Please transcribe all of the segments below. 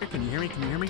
Doctor? Can you hear me? Can you hear me?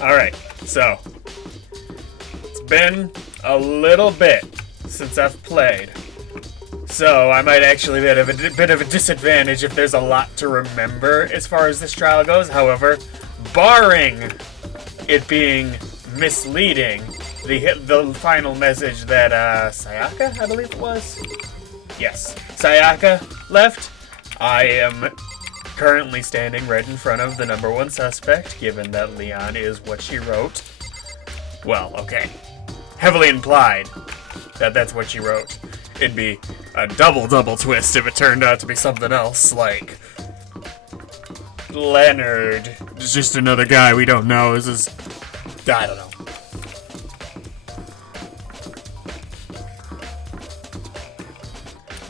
Alright, so it's been a little bit since I've played, so I might actually be at a bit of a disadvantage if there's a lot to remember as far as this trial goes. However, barring it being misleading, the final message that Sayaka, I believe it was? Yes, Sayaka left, I am currently standing right in front of the number one suspect, given that Leon is what she wrote. Well, okay. Heavily implied that that's what she wrote. It'd be a double twist if it turned out to be something else, like Leonard. It's just another guy we don't know. This is... I don't know.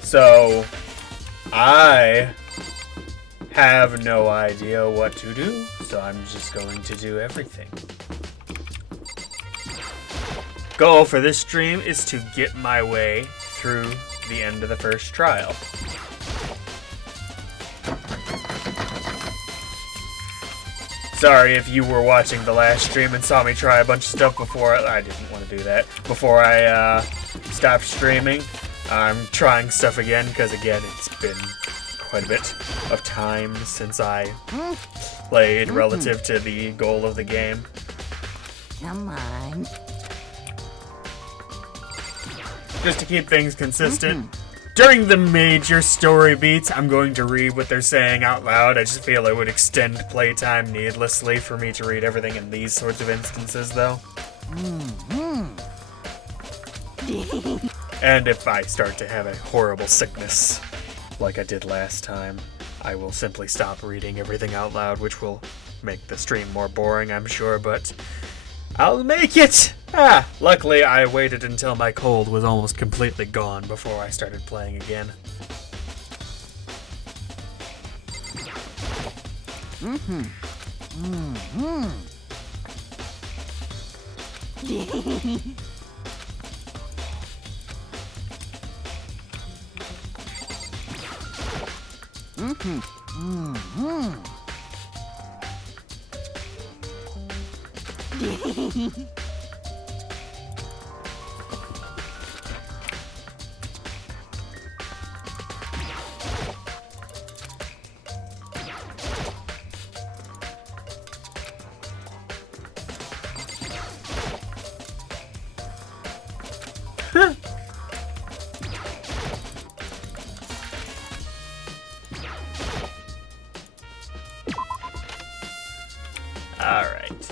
So, I have no idea what to do, so I'm just going to do everything. Goal for this stream is to get my way through the end of the first trial. Sorry if you were watching the last stream and saw me try a bunch of stuff before. I didn't want to do that. Before I stopped streaming, I'm trying stuff again because, again, it's been quite a bit of time since I played relative to the goal of the game. Come on. Just to keep things consistent. During the major story beats, I'm going to read what they're saying out loud. I just feel it would extend playtime needlessly for me to read everything in these sorts of instances, though. And if I start to have a horrible sickness, like I did last time, I will simply stop reading everything out loud, which will make the stream more boring, I'm sure, but I'll make it! Luckily I waited until my cold was almost completely gone before I started playing again. Alright.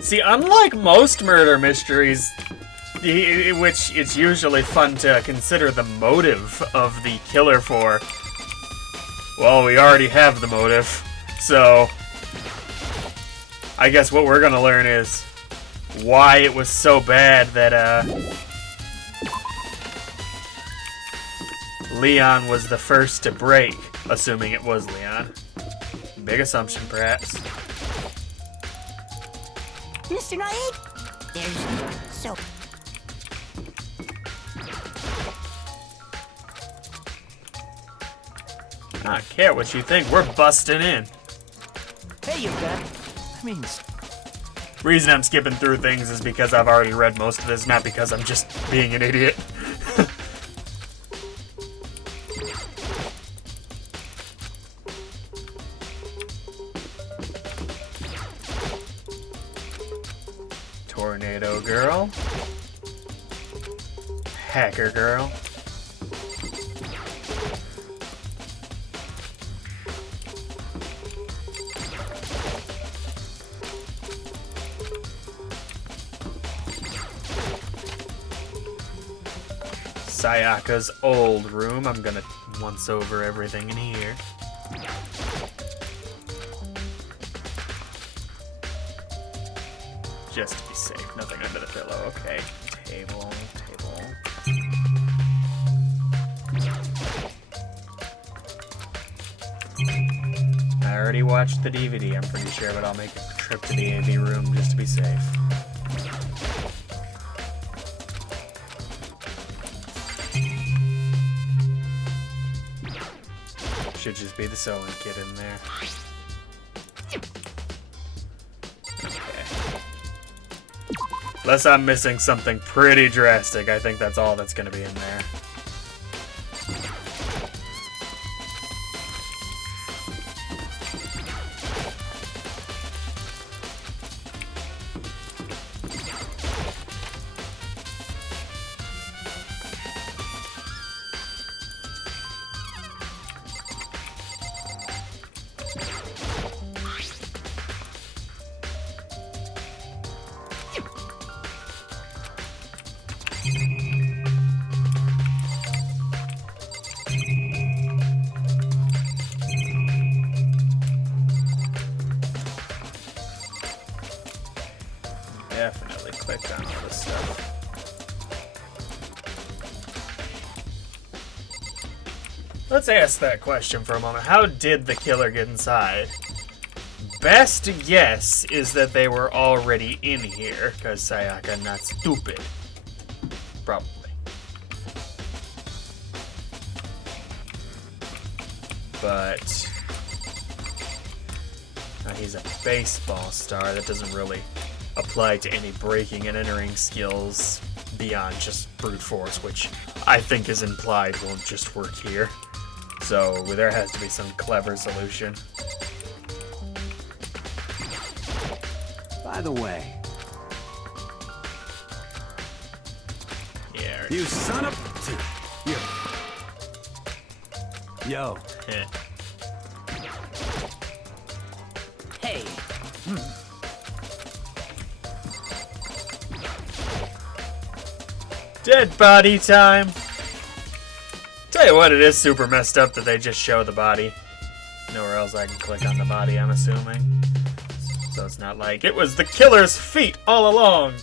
See, unlike most murder mysteries, which it's usually fun to consider the motive of the killer for, well, we already have the motive, so I guess what we're gonna learn is why it was so bad that, Leon was the first to break, assuming it was Leon. Big assumption, perhaps. Mr. Knight, there's soap. I don't care what you think, we're busting in. Hey, you vet. I mean, Reason I'm skipping through things is because I've already read most of this, not because I'm just being an idiot. Tornado Girl. Hacker Girl. Sayaka's old room. I'm gonna once over everything in here. Just to be safe. Nothing under the pillow. Okay. Table. I already watched the DVD, I'm pretty sure, but I'll make a trip to the AV room just to be safe. Should just be the sewing kit in there. Okay. Unless I'm missing something pretty drastic, I think that's all that's gonna be in there. Definitely clicked on all this stuff. Let's ask that question for a moment. How did the killer get inside? Best guess is that they were already in here, because Sayaka not stupid. Probably. But he's a baseball star. That doesn't really apply to any breaking and entering skills beyond just brute force, which I think is implied won't just work here. So there has to be some clever solution. by the way. Yeah. You son of... Yo. Yeah. Hey. Dead body time. Tell you what, it is super messed up that they just show the body. Nowhere else I can click on the body, I'm assuming. So it's not like it was the killer's feet all along.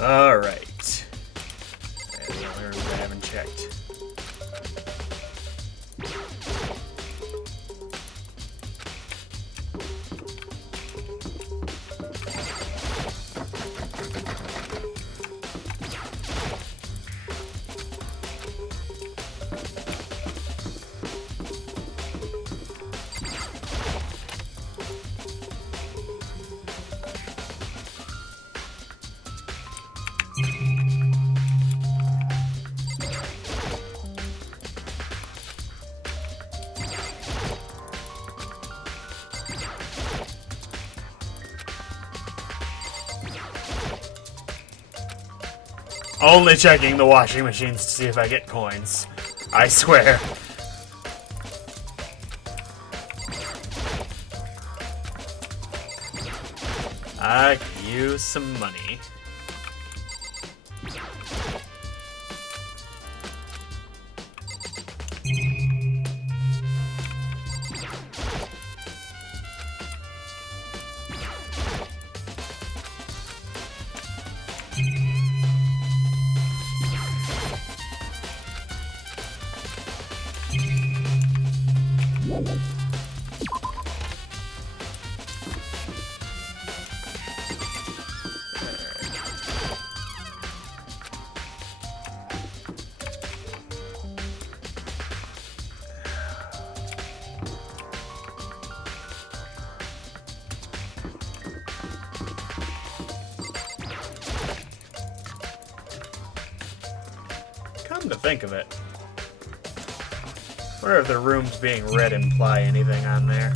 All right. The only rooms I haven't checked. Only checking the washing machines to see if I get coins. I swear. I could use some money. Come to think of it, I wonder if the rooms being red imply anything on there.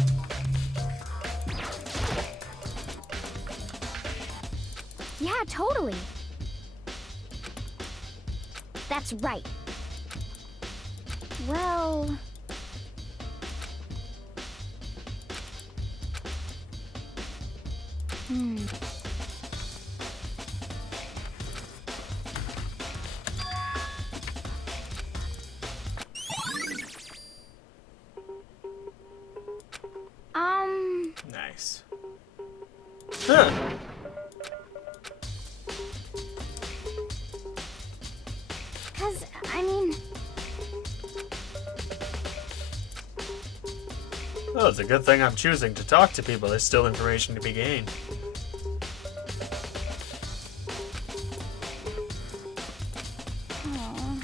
Yeah, totally. That's right. Well... Nice. Huh. Cause, I mean... Well, it's a good thing I'm choosing to talk to people. There's still information to be gained. Aw.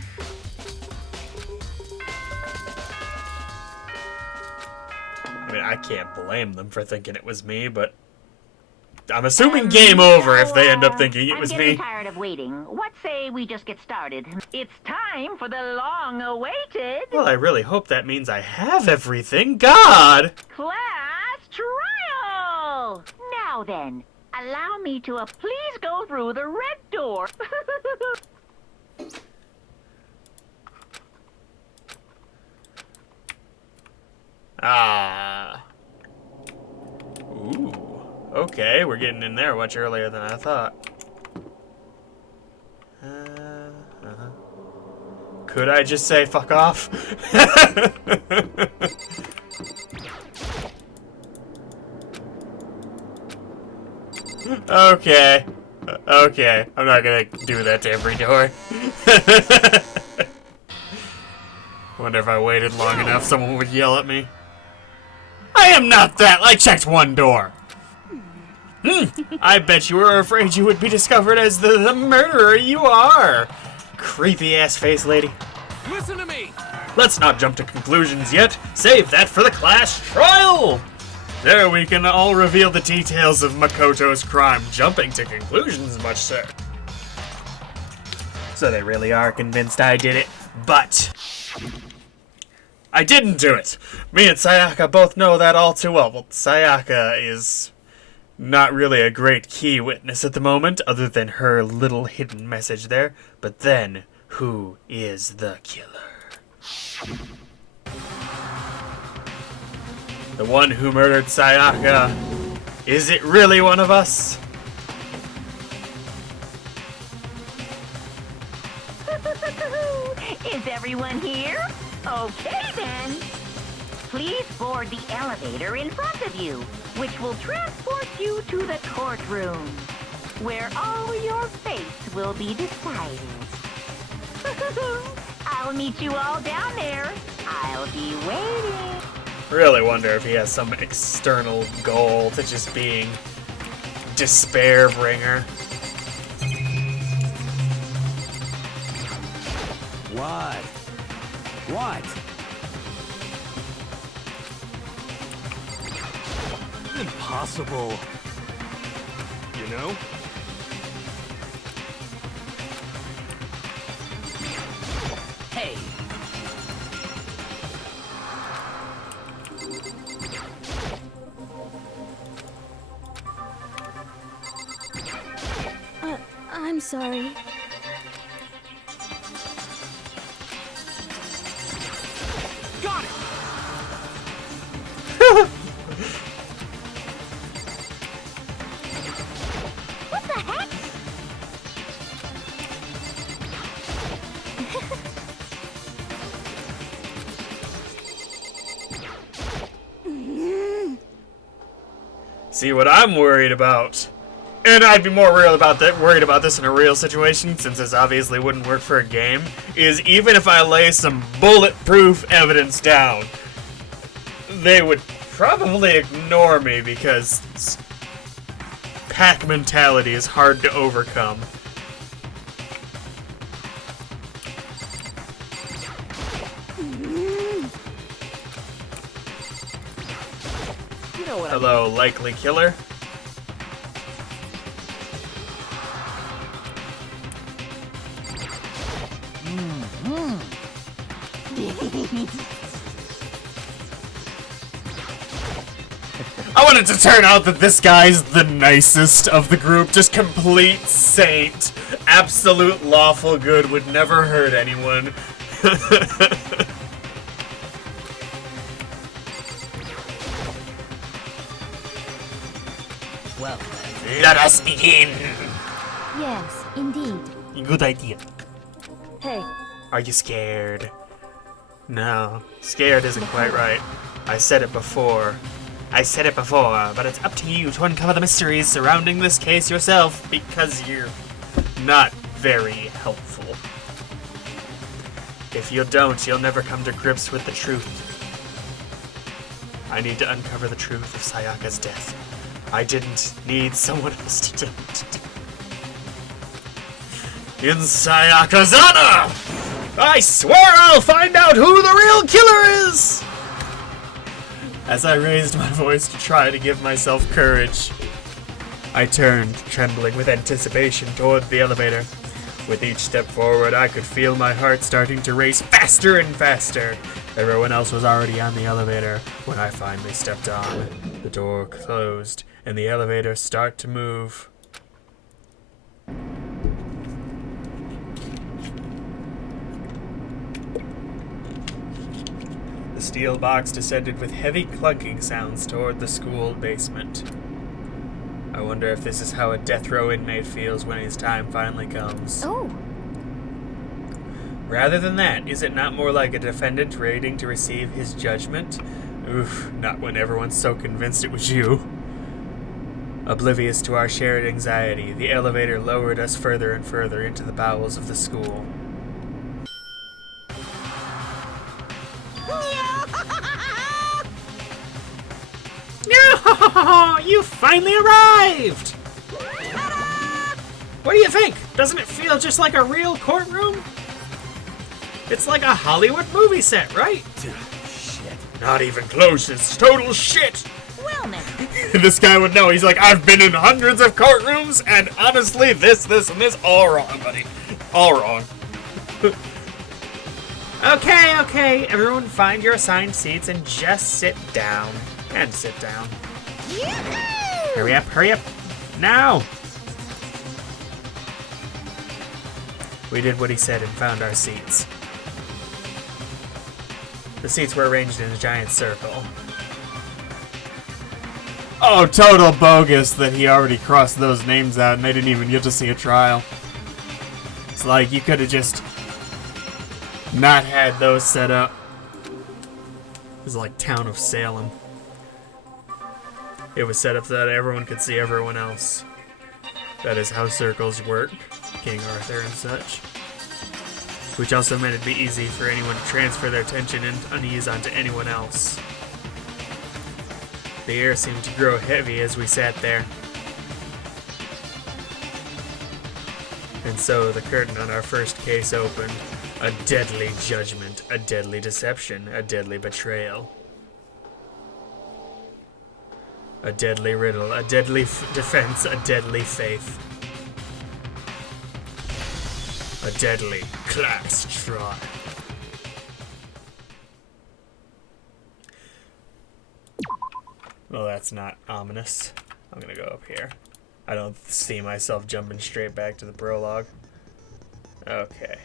I mean, I can't blame them for thinking it was me, but I'm assuming game over if they end up thinking it was I'm getting me. tired of waiting. What say we just get started? It's time for the long-awaited Well, I really hope that means I have everything. God! class trial! Now then, allow me to please go through the red door. Ah. Ooh. Okay, we're getting in there much earlier than I thought. Could I just say fuck off? Okay. Okay. I'm not gonna do that to every door. Wonder if I waited long enough, someone would yell at me. I am not that! I checked one door! I bet you were afraid you would be discovered as the murderer you are! Creepy ass face lady. Listen to me! Let's not jump to conclusions yet. Save that for the class trial! There we can all reveal the details of Makoto's crime. Jumping to conclusions, much sir. So they really are convinced I did it, but I didn't do it. Me and Sayaka both know that all too well. Well, Sayaka is not really a great key witness at the moment, other than her little hidden message there. But then, who is the killer? The one who murdered Sayaka. Is it really one of us? Is everyone here? Okay then. Please board the elevator in front of you, which will transport you to the courtroom, where all your fates will be decided. I'll meet you all down there. I'll be waiting. Really wonder if he has some external goal to just being despair bringer. What? What? Impossible. You know? Hey. I'm sorry. See, what I'm worried about, and I'd be more worried about this in a real situation, since this obviously wouldn't work for a game, is even if I lay some bulletproof evidence down, they would probably ignore me because pack mentality is hard to overcome. You know what Hello, likely killer. I want it to turn out that this guy's the nicest of the group, just complete saint, absolute lawful good, would never hurt anyone. Well, Let us begin. Yes, indeed. Good idea. Hey. Are you scared? No, scared isn't quite right. I said it before, but it's up to you to uncover the mysteries surrounding this case yourself, because you're not very helpful. If you don't, you'll never come to grips with the truth. I need to uncover the truth of Sayaka's death. I didn't need someone else to do it. In Sayaka's honor! I swear I'll find out who the real killer is! As I raised my voice to try to give myself courage, I turned, trembling with anticipation, toward the elevator. With each step forward, I could feel my heart starting to race faster and faster. Everyone else was already on the elevator when I finally stepped on. The door closed, and the elevator started to move. The steel box descended with heavy clunking sounds toward the school basement. I wonder if this is how a death row inmate feels when his time finally comes. Oh. Rather than that, is it not more like a defendant waiting to receive his judgment? Oof, not when everyone's so convinced it was you. Oblivious to our shared anxiety, the elevator lowered us further and further into the bowels of the school. No! You finally arrived! What do you think? Doesn't it feel just like a real courtroom? It's like a Hollywood movie set, right? shit. Not even close, it's total shit! Well, now. This guy would know. He's like, I've been in hundreds of courtrooms, and honestly, this, and this, all wrong, buddy. All wrong. Okay, everyone find your assigned seats and just sit down. And sit down. Hurry up. Now! We did what he said and found our seats. The seats were arranged in a giant circle. Oh, total bogus that he already crossed those names out and they didn't even get to see a trial. It's like you could have just not had those set up. It was like Town of Salem. It was set up so that everyone could see everyone else. That is how circles work, King Arthur and such. Which also meant it'd be easy for anyone to transfer their tension and unease onto anyone else. The air seemed to grow heavy as we sat there. And so the curtain on our first case opened. A deadly judgment, a deadly deception, a deadly betrayal. A deadly riddle, a deadly defense, a deadly faith. A deadly class trial. Well, that's not ominous. I'm gonna go up here. I don't see myself jumping straight back to the prologue. Okay.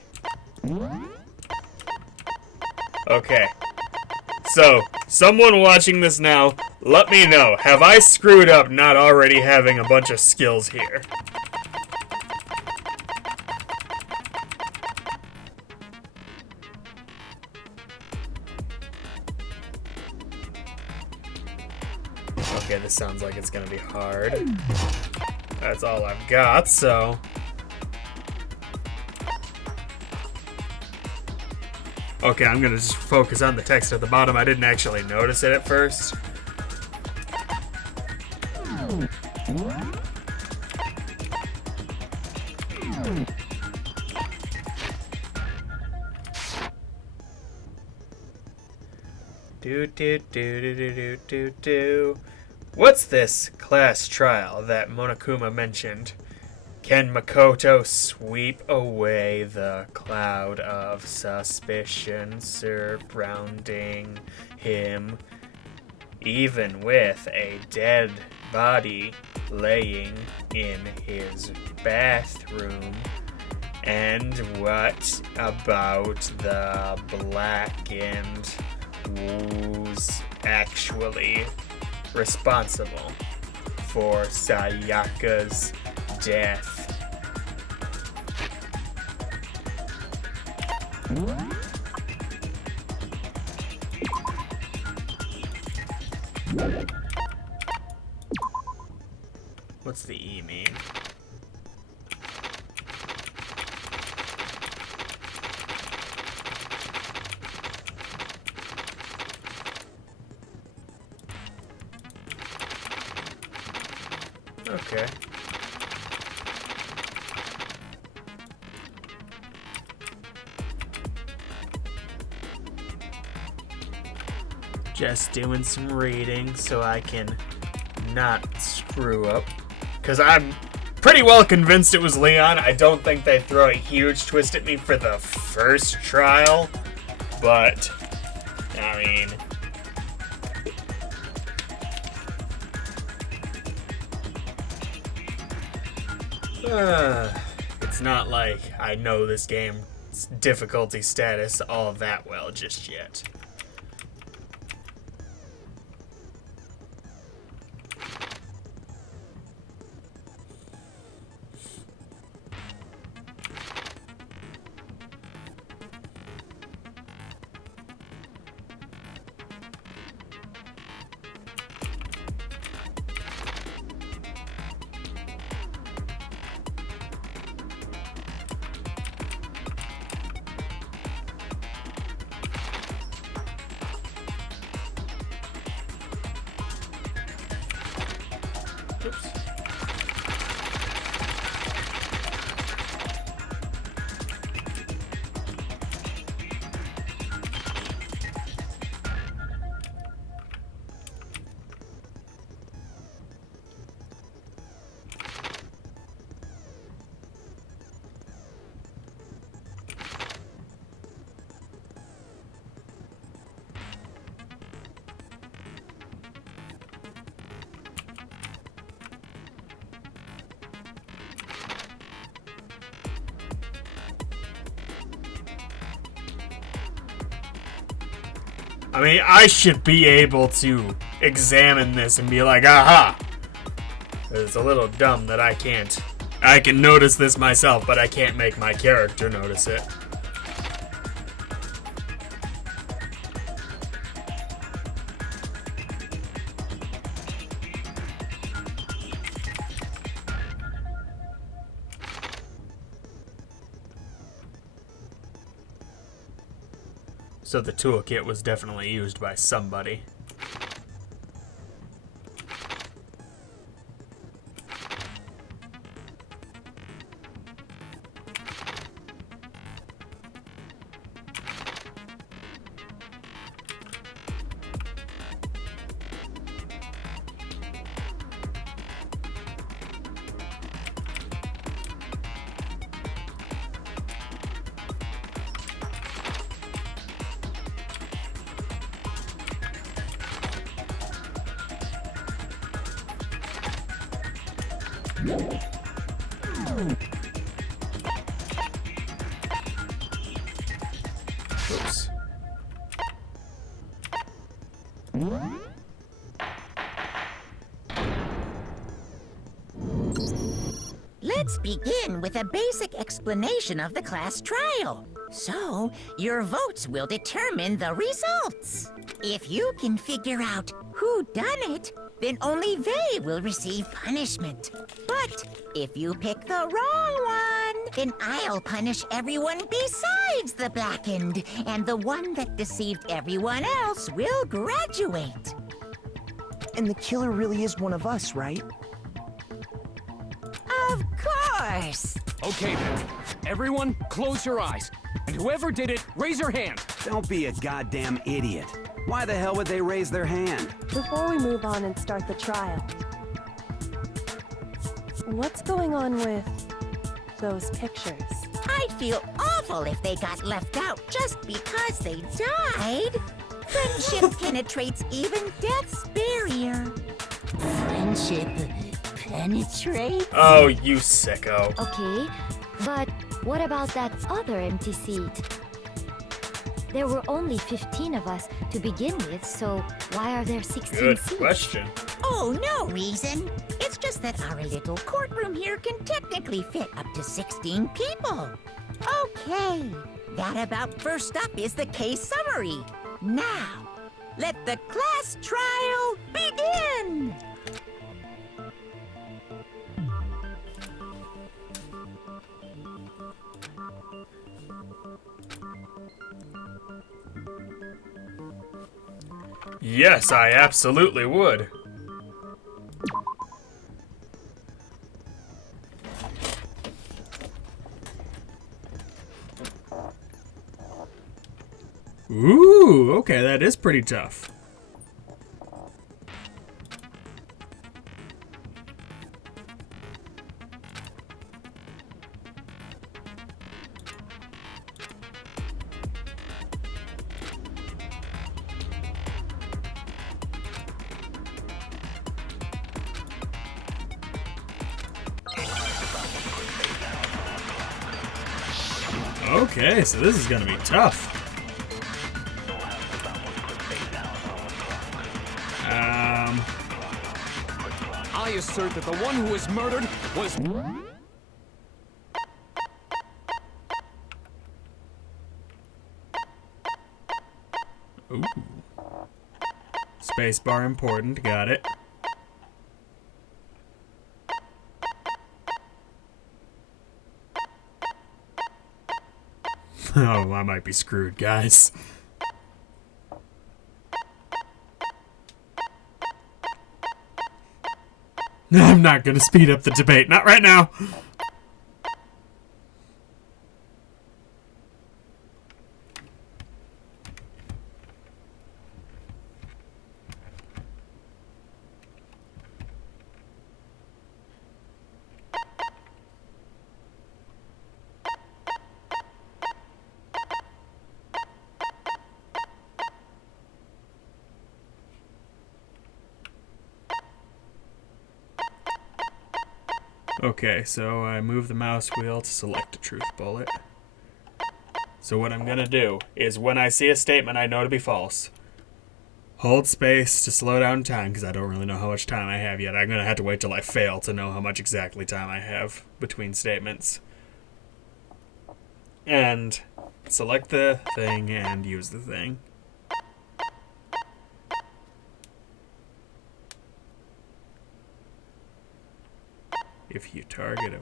Okay. So, someone watching this now, let me know. Have I screwed up not already having a bunch of skills here? Okay, the this sounds like it's gonna be hard. That's all I've got, so... Okay, I'm gonna just focus on the text at the bottom. I didn't actually notice it at first. Do. What's this class trial that Monokuma mentioned? Can Makoto sweep away the cloud of suspicion surrounding him, even with a dead body laying in his bathroom? And what about the blackened who's actually responsible for Sayaka's death? What's the E mean? Okay. Just doing some reading so I can not screw up. Because I'm pretty well convinced it was Leon. I don't think they throw a huge twist at me for the first trial. But, I mean... it's not like I know this game's difficulty status all that well just yet. Oops. I mean, I should be able to examine this and be like, aha! It's a little dumb that I can't. I can notice this myself, but I can't make my character notice it. So the toolkit was definitely used by somebody. Oops. Let's begin with a basic explanation of the class trial. So, your votes will determine the results. If you can figure out who done it, then only they will receive punishment. But if you pick the wrong one, then I'll punish everyone besides the blackened, and the one that deceived everyone else will graduate. And the killer really is one of us, right? Of course! Okay then. Everyone, close your eyes. And whoever did it, raise your hand. Don't be a goddamn idiot. Why the hell would they raise their hand? Before we move on and start the trial, what's going on with those pictures? I'd feel awful if they got left out just because they died. Friendship penetrates even death's barrier. Friendship penetrates? Oh, you sicko. Okay, but what about that other empty seat? There were only 15 of us to begin with, so why are there 16 Good seats? question. Oh, no reason. It's just that our little courtroom here can technically fit up to 16 people. Okay, that about first up is the case summary. Now, let the class trial begin! Yes, I absolutely would. Ooh, okay, that is pretty tough. Okay, so this is gonna be tough. I assert that the one who was murdered was... Ooh. Spacebar important, got it. Oh, I might be screwed, guys. I'm not gonna speed up the debate, not right now. Okay, so I move the mouse wheel to select a truth bullet. So what I'm gonna do is when I see a statement I know to be false, hold space to slow down time, because I don't really know how much time I have yet. I'm gonna have to wait till I fail to know how much exactly time I have between statements. And select the thing and use the thing. If you target a...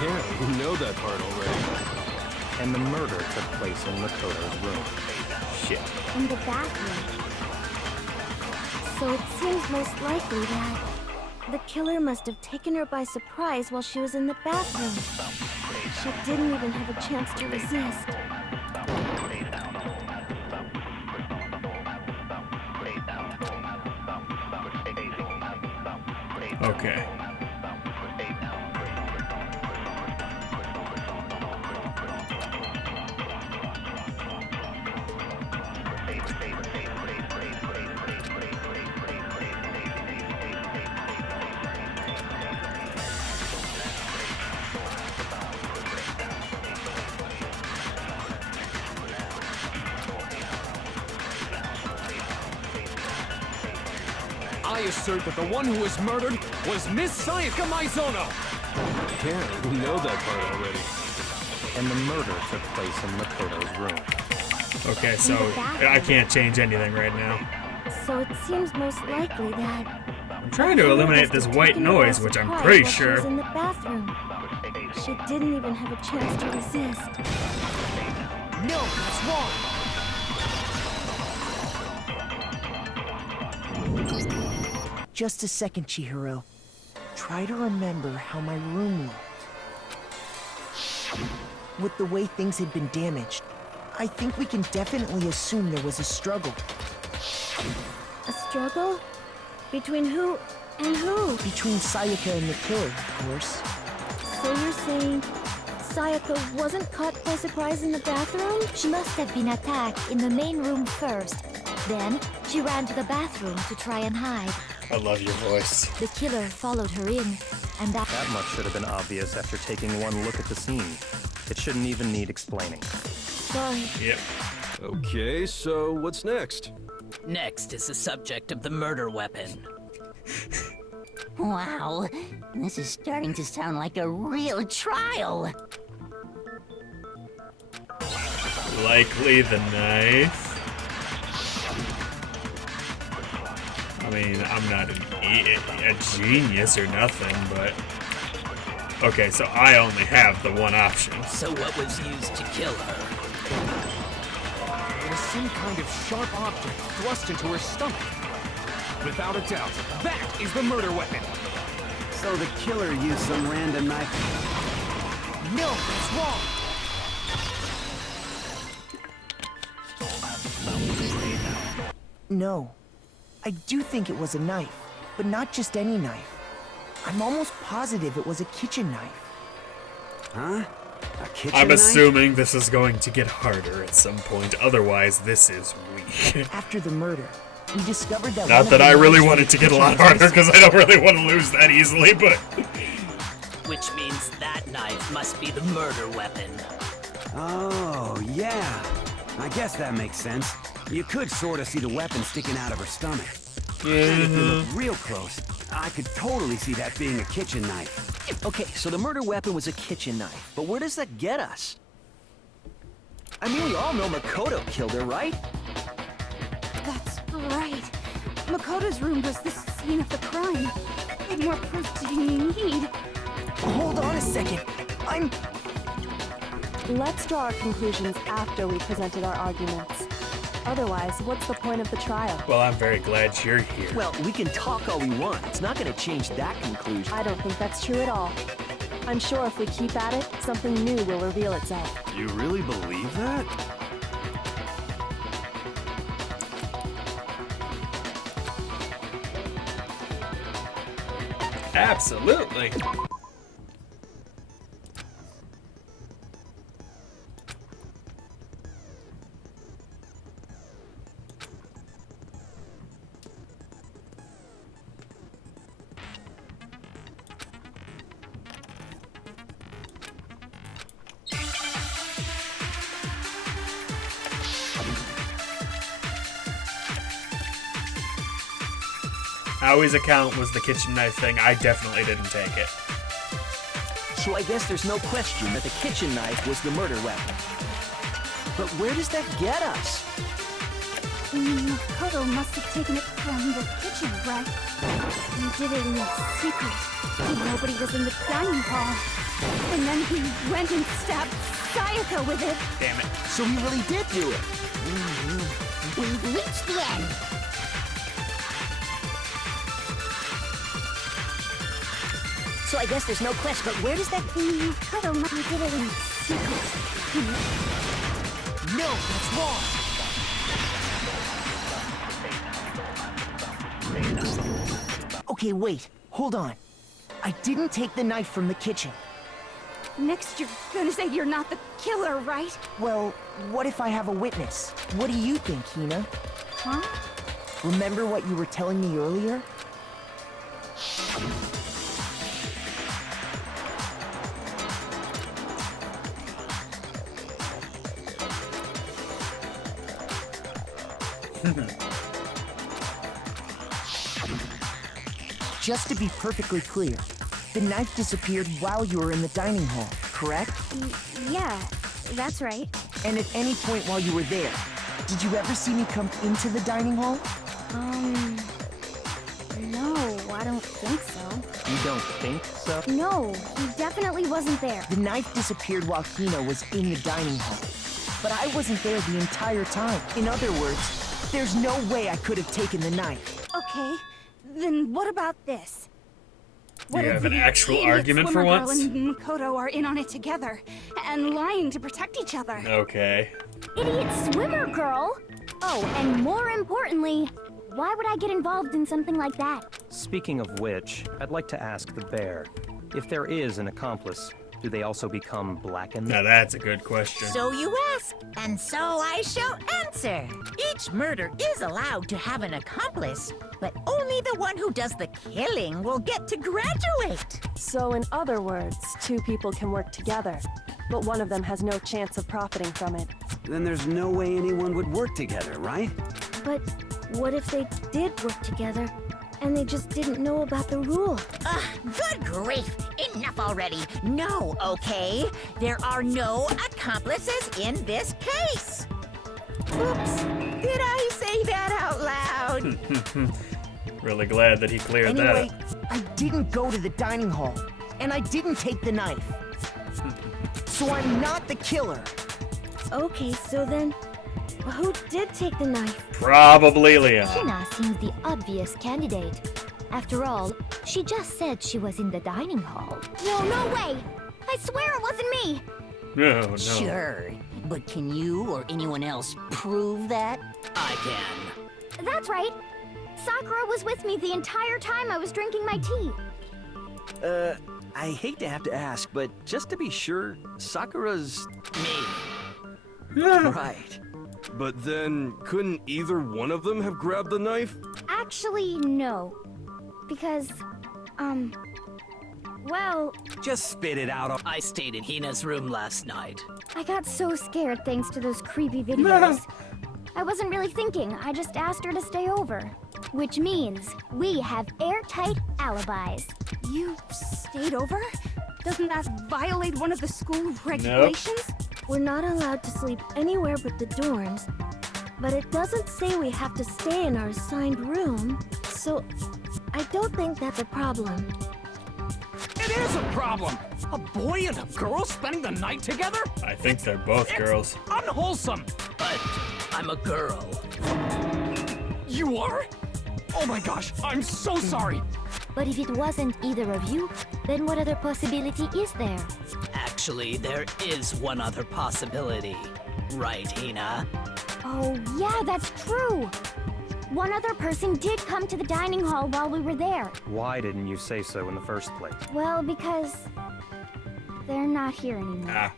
Yeah, you know that part already. And the murder took place in Makoto's room. Shit. In the bathroom. So it seems most likely that the killer must have taken her by surprise while she was in the bathroom. She didn't even have a chance to resist. Okay. I assert that the one who was murdered was Miss Sayaka Maizono! Yeah, we know that part already. And the murder took place in Makoto's room. Okay, so I can't change anything right now. So it seems most likely that I'm trying to eliminate this white noise, which I'm pretty She sure. was in the bathroom. She didn't even have a chance to resist. No, that's wrong. Just a second, Chihiro. Try to remember how my room looked. With the way things had been damaged, I think we can definitely assume there was a struggle. A struggle? Between who and who? Between Sayaka and the killer, of course. So you're saying Sayaka wasn't caught by surprise in the bathroom? She must have been attacked in the main room first. Then, she ran to the bathroom to try and hide. I love your voice. The killer followed her in, and that Much should have been obvious after taking one look at the scene. It shouldn't even need explaining. Sorry. Yep. Okay, so what's next? Next is the subject of the murder weapon. Wow, this is starting to sound like a real trial. Likely the knife. I mean, I'm not a genius or nothing, but... Okay, so I only have the one option. So what was used to kill her? It was some kind of sharp object thrust into her stomach. Without a doubt, that is the murder weapon. So the killer used some random knife. No, that's wrong. No. I do think it was a knife, but not just any knife. I'm almost positive it was a kitchen knife. Huh? A kitchen I'm knife? assuming this is going to get harder at some point, otherwise this is weak. After the murder, we discovered that Not that I really want it to get a lot harder, because I don't really want to lose that easily, but... Which means that knife must be the murder weapon. Oh, yeah. I guess that makes sense. You could sort of see the weapon sticking out of her stomach. And if you look real close, I could totally see that being a kitchen knife. Okay, so the murder weapon was a kitchen knife, but where does that get us? I mean, we all know Makoto killed her, right? That's right. Makoto's room was the scene of the crime. What more proof do you need? Hold on a second. Let's draw our conclusions after we've presented our arguments. Otherwise, what's the point of the trial? Well, I'm very glad you're here. Well, we can talk all we want. It's not going to change that conclusion. I don't think that's true at all. I'm sure if we keep at it, something new will reveal itself. You really believe that? Absolutely. Awie's account was the kitchen knife thing. I definitely didn't take it. So I guess there's no question that the kitchen knife was the murder weapon. But where does that get us? Makoto must have taken it from the kitchen, right? He did it in secret. Nobody was in the dining hall. And then he went and stabbed Sayaka with it. Damn it. So he really did do it. We've reached the end. So I guess there's no question, but where does that... Makoto must have did it in secret. No, that's wrong. Okay, wait. Hold on. I didn't take the knife from the kitchen. Next, you're gonna say you're not the killer, right? Well, what if I have a witness? What do you think, Hina? Huh? Remember what you were telling me earlier? Just to be perfectly clear, the knife disappeared while you were in the dining hall, correct? Yeah, that's right. And at any point while you were there, did you ever see me come into the dining hall? No, I don't think so. You don't think so? No, he definitely wasn't there. The knife disappeared while Hina was in the dining hall. But I wasn't there the entire time. In other words, there's no way I could have taken the knife. Okay, then what about this? What You if have an the actual idiot argument for swimmer girl once? and Makoto are in on it together and lying to protect each other. Okay. Idiot swimmer girl? Oh, and more importantly, why would I get involved in something like that? Speaking of which, I'd like to ask the bear, if there is an accomplice, do they also become blackened? Now that's a good question. So you ask, and so I shall answer. Each murder is allowed to have an accomplice, but only the one who does the killing will get to graduate. So in other words, two people can work together, but one of them has no chance of profiting from it. Then there's no way anyone would work together, right? But what if they did work together and they just didn't know about the rule? Ugh, good grief! Enough already! No, okay? There are no accomplices in this case! Oops! Did I say that out loud? Really glad that he cleared Anyway, that up. I didn't go to the dining hall, and I didn't take the knife. So I'm not the killer. Okay, so then, who did take the knife? Probably Leon. Hina seems the obvious candidate. After all, she just said she was in the dining hall. Whoa, no way! I swear it wasn't me! No. Sure, but can you or anyone else prove that? I can. That's right! Sakura was with me the entire time I was drinking my tea. I hate to have to ask, but just to be sure, Sakura's... Me. Right. But then, couldn't either one of them have grabbed the knife? Actually, no. Because, well, Just spit it out. I stayed in Hina's room last night. I got so scared thanks to those creepy videos. I wasn't really thinking, I just asked her to stay over. Which means we have airtight alibis. You stayed over? Doesn't that violate one of the school regulations? We're not allowed to sleep anywhere but the dorms, but it doesn't say we have to stay in our assigned room, so I don't think that's a problem. It is a problem! A boy and a girl spending the night together? I think they're both girls. Unwholesome! But I'm a girl. You are? Oh my gosh, I'm so sorry! But if it wasn't either of you, then what other possibility is there? Actually, there is one other possibility. Right, Hina? Oh, yeah, that's true! One other person did come to the dining hall while we were there. Why didn't you say so in the first place? Well, because they're not here anymore. Ah.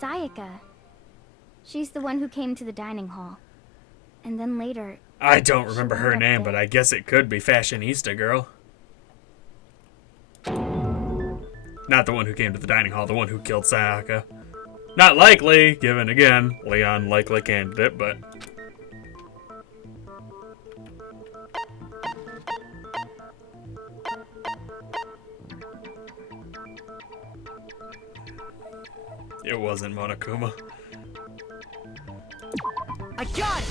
Sayaka. She's the one who came to the dining hall. And then later... I don't remember her name, but I guess it could be Fashionista Girl. Not the one who came to the dining hall, the one who killed Sayaka. Not likely, given, again, Leon likely candidate, but... It wasn't Monokuma. I got it!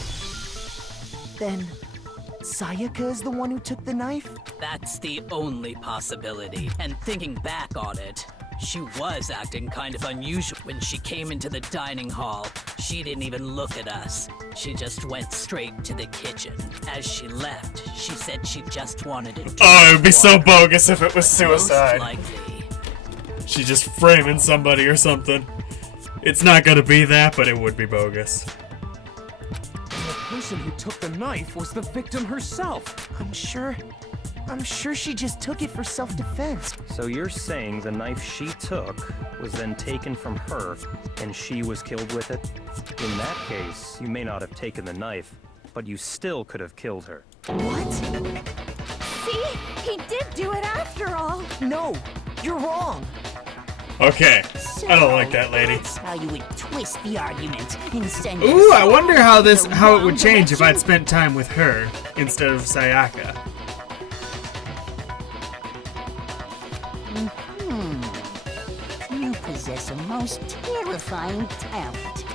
Then, Sayaka is the one who took the knife? That's the only possibility. And thinking back on it, she was acting kind of unusual when she came into the dining hall. She didn't even look at us. She just went straight to the kitchen. As she left, she said she just wanted to drink Oh, it would be so water. bogus if it was suicide. Most likely. She just framing somebody or something. It's not gonna be that, but it would be bogus. The person who took the knife was the victim herself. I'm sure I'm sure she just took it for self-defense. So you're saying the knife she took was then taken from her, and she was killed with it? In that case, you may not have taken the knife, but you still could have killed her. What? See? He did do it after all. No, you're wrong. Okay, I don't like that lady. That's how you would twist the argument and send Ooh, us I wonder how it would wrong change if I'd direction. spent time with her instead of Sayaka. You possess a most terrifying talent.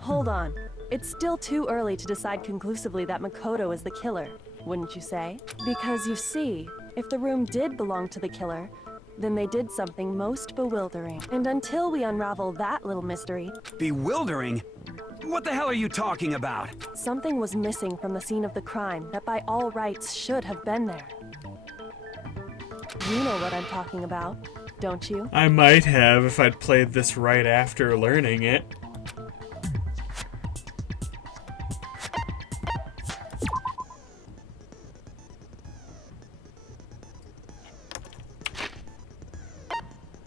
Hold on. It's still too early to decide conclusively that Makoto is the killer, wouldn't you say? Because you see, if the room did belong to the killer, then they did something most bewildering. And until we unravel that little mystery, Bewildering? What the hell are you talking about? something was missing from the scene of the crime that by all rights should have been there. You know what I'm talking about, don't you? I might have if I'd played this right after learning it.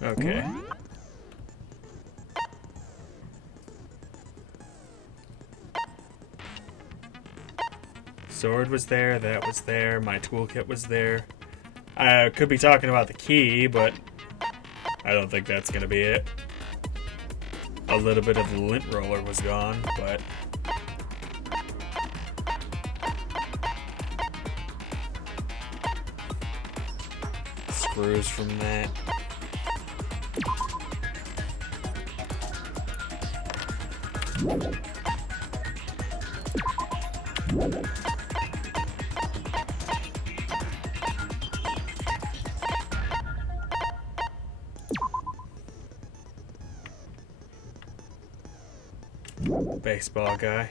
Okay. Sword was there, that was there, my toolkit was there. I could be talking about the key, but I don't think that's gonna be it. A little bit of the lint roller was gone, but... Screws from that. Baseball guy.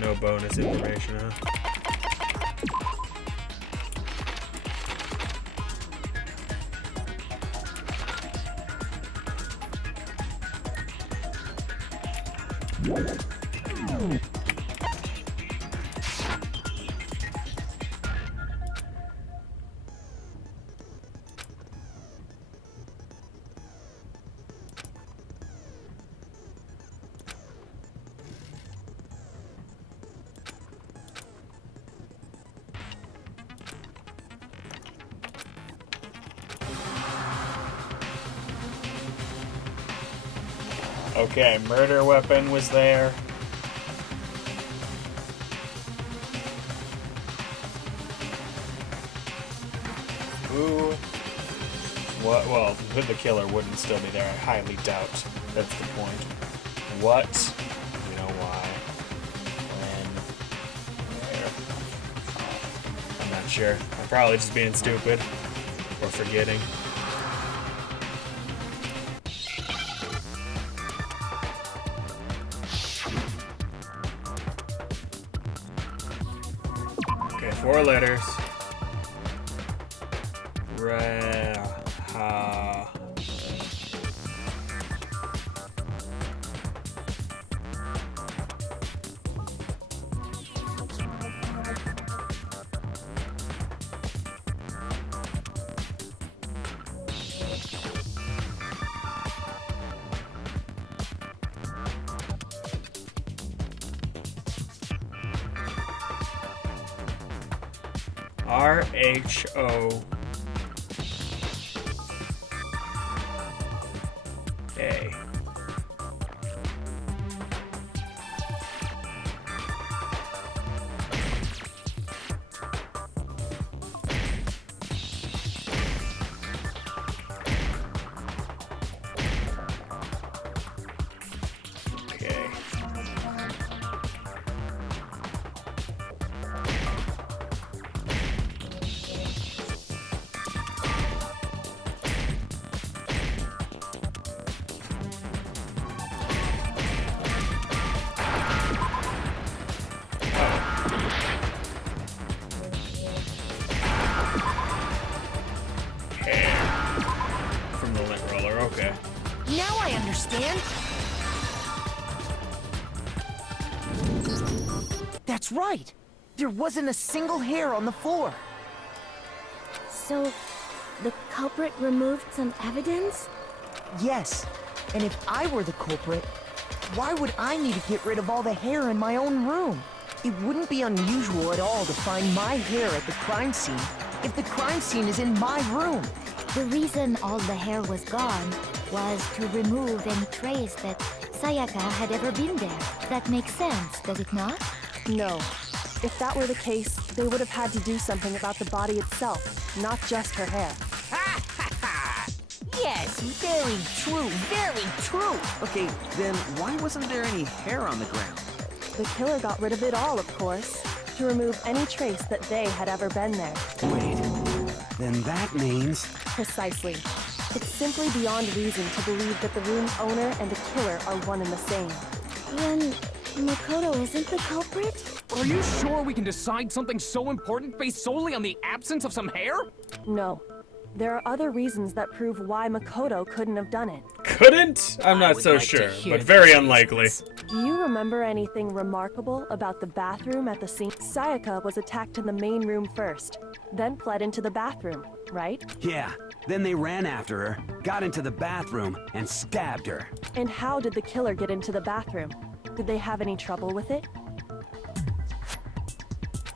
No bonus information, huh? Okay, murder weapon was there. Who? What? Well, the killer wouldn't still be there. I highly doubt. That's the point. What? You know why? When? Where? I'm not sure. I'm probably just being stupid or forgetting. Okay, 4 letters. Ha. R-H-O-A. Okay. That's right! There wasn't a single hair on the floor! So, the culprit removed some evidence? Yes, and if I were the culprit, why would I need to get rid of all the hair in my own room? It wouldn't be unusual at all to find my hair at the crime scene if the crime scene is in my room. The reason all the hair was gone was to remove any trace that Sayaka had ever been there. That makes sense, does it not? No. If that were the case, they would have had to do something about the body itself, not just her hair. Yes, very true, very true! Okay, then why wasn't there any hair on the ground? The killer got rid of it all, of course, to remove any trace that they had ever been there. Wait, then that means... Precisely. It's simply beyond reason to believe that the room's owner and the killer are one and the same. Then, Makoto isn't the culprit? Are you sure we can decide something so important based solely on the absence of some hair? No. There are other reasons that prove why Makoto couldn't have done it. Couldn't? I'm not so sure, but very unlikely. Do you remember anything remarkable about the bathroom at the scene? Sayaka was attacked in the main room first, then fled into the bathroom, right? Yeah, then they ran after her, got into the bathroom, and stabbed her. And how did the killer get into the bathroom? Did they have any trouble with it?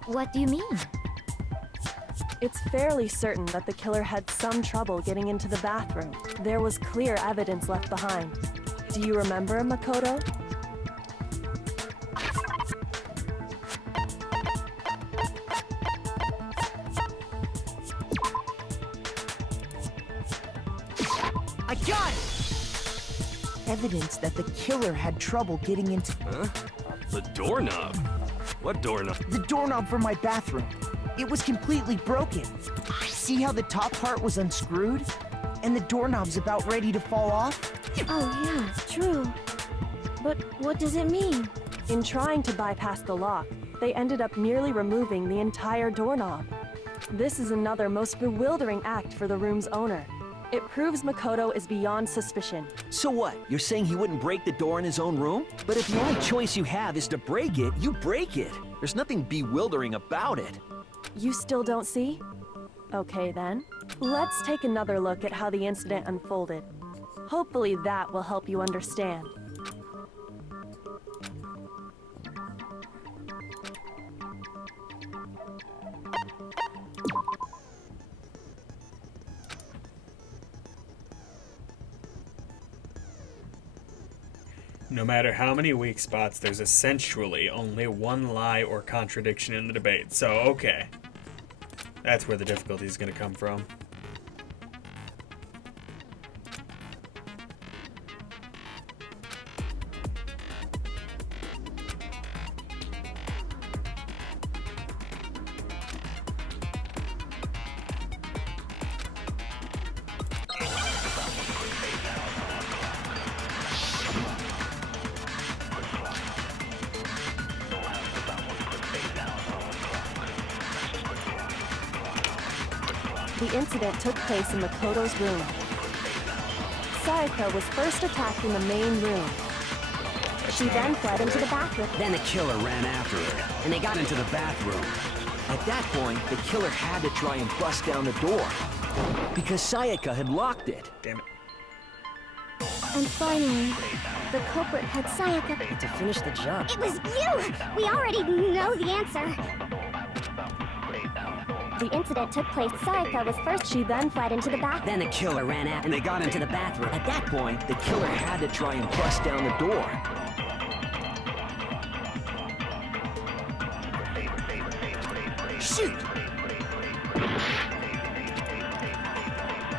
What do you mean? It's fairly certain that the killer had some trouble getting into the bathroom. There was clear evidence left behind. Do you remember, Makoto? I got it! Evidence that the killer had trouble getting into... Huh? The doorknob? What doorknob? The doorknob for my bathroom. It was completely broken. See how the top part was unscrewed? And the doorknob's about ready to fall off? Oh yeah, true. But what does it mean? In trying to bypass the lock, they ended up nearly removing the entire doorknob. This is another most bewildering act for the room's owner. It proves Makoto is beyond suspicion. So what? You're saying he wouldn't break the door in his own room? But if the only choice you have is to break it, you break it. There's nothing bewildering about it. You still don't see? Okay then. Let's take another look at how the incident unfolded. Hopefully that will help you understand. No matter how many weak spots, there's essentially only one lie or contradiction in the debate. So, okay. That's where the difficulty is going to come from. The incident took place in Makoto's room. Sayaka was first attacked in the main room. She then fled into the bathroom. Then the killer ran after her, and they got into the bathroom. At that point, the killer had to try and bust down the door. Because Sayaka had locked it. Damn it. And finally, the culprit had Sayaka. And to finish the job. It was you! We already know the answer. The incident took place. Sayaka was first. She then fled into the bathroom. Then the killer ran after, and they got into the bathroom. At that point, the killer had to try and bust down the door. Shoot!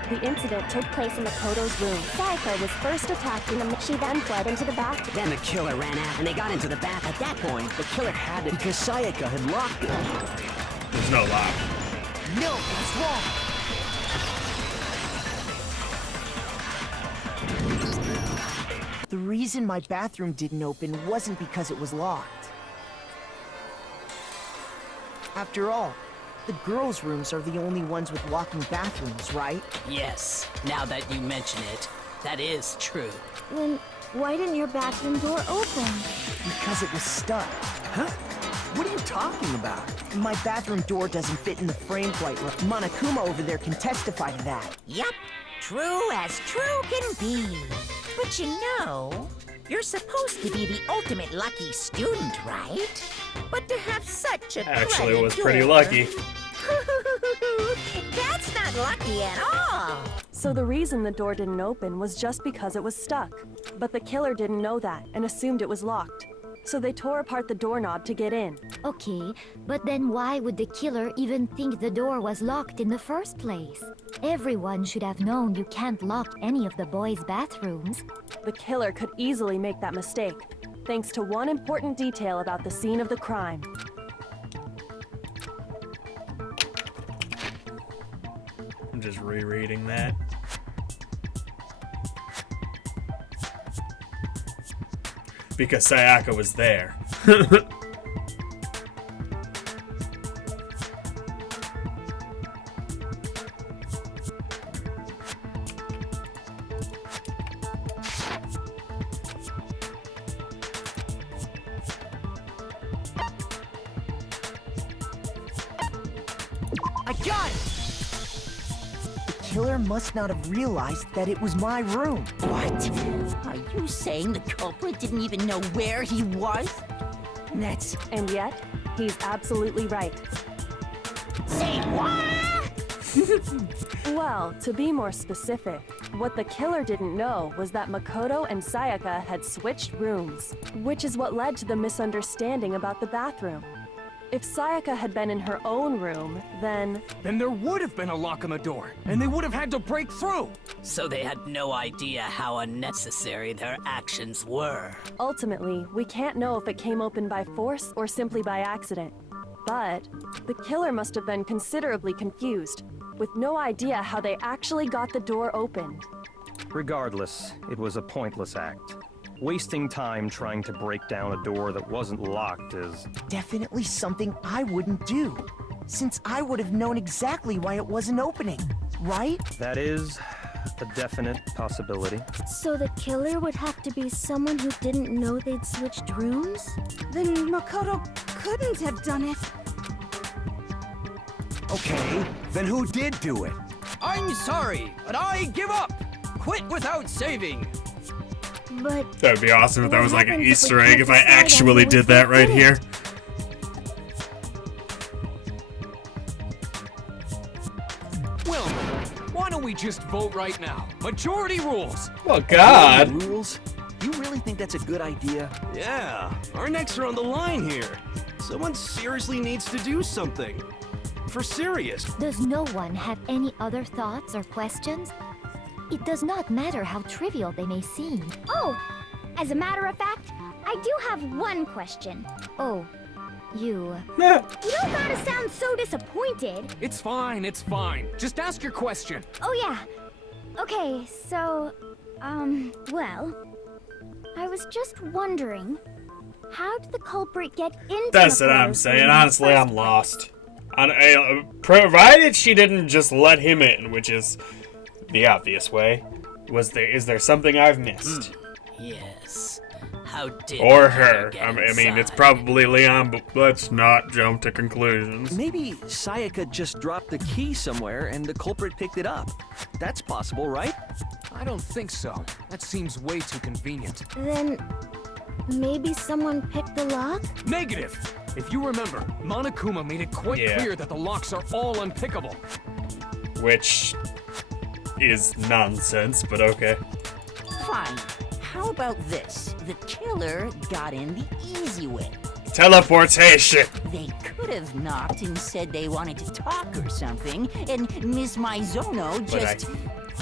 The incident took place in Makoto's room. Sayaka was first attacked in the... She then fled into the bathroom. Then the killer ran after, and they got into the bathroom. At that point, the killer had to... Because Sayaka had locked it. There's no lock. No, that's wrong! The reason my bathroom didn't open wasn't because it was locked. After all, the girls' rooms are the only ones with walking bathrooms, right? Yes, now that you mention it, that is true. Then why didn't your bathroom door open? Because it was stuck. Huh? What are you talking about? My bathroom door doesn't fit in the frame quite right. Monokuma over there can testify to that. Yup, true as true can be. But you know, you're supposed to be the ultimate lucky student, right? But to have such a Actually, dreaded was pretty door- lucky. That's not lucky at all. So the reason the door didn't open was just because it was stuck. But the killer didn't know that and assumed it was locked. So they tore apart the doorknob to get in. Okay, but then why would the killer even think the door was locked in the first place? Everyone should have known you can't lock any of the boys' bathrooms. The killer could easily make that mistake, thanks to one important detail about the scene of the crime. I'm just rereading that. Because Sayaka was there. I got it! The killer must not have realized that it was my room. What? Are you saying the culprit didn't even know where he was? That's... And yet, he's absolutely right. Say what? Well, to be more specific, what the killer didn't know was that Makoto and Sayaka had switched rooms, which is what led to the misunderstanding about the bathroom. If Sayaka had been in her own room, then Then there would have been a lock on the door, and they would have had to break through. So they had no idea how unnecessary their actions were. ultimately, we can't know if it came open by force or simply by accident. But the killer must have been considerably confused, with no idea how they actually got the door opened. Regardless, it was a pointless act. Wasting time trying to break down a door that wasn't locked is... Definitely something I wouldn't do, since I would have known exactly why it wasn't opening, right? That is a definite possibility. So the killer would have to be someone who didn't know they'd switched rooms? Then Makoto couldn't have done it. Okay, then who did do it? I'm sorry, but I give up. Quit without saving. But That'd be awesome if that what was like an happens if Easter we egg can't if I decide on actually who did that right did it? here. Well, why don't we just vote right now? Majority rules. Well, God. Rules? You really think that's a good idea? Yeah, our necks are on the line here. Someone seriously needs to do something. For serious. Does no one have any other thoughts or questions? It does not matter how trivial they may seem. Oh, as a matter of fact, I do have one question. Oh, you... You don't gotta sound so disappointed. It's fine, it's fine. Just ask your question. Oh yeah. Okay, so, well, I was just wondering, how did the culprit get into That's what I'm Makoto's saying. room in the Honestly, I'm first lost. Provided she didn't just let him in, which is the obvious way. Is there something I've missed? Yes. How did Or the killer her. get I mean, it's inside? probably Leon, but let's not jump to conclusions. Maybe Sayaka just dropped the key somewhere and the culprit picked it up. That's possible, right? I don't think so. That seems way too convenient. Then, maybe someone picked the lock? Negative! If you remember, Monokuma made it quite Yeah. clear that the locks are all unpickable. Which is nonsense, but okay. Fine. How about this? The killer got in the easy way. Teleportation! They could have knocked and said they wanted to talk or something, and Miss Maizono just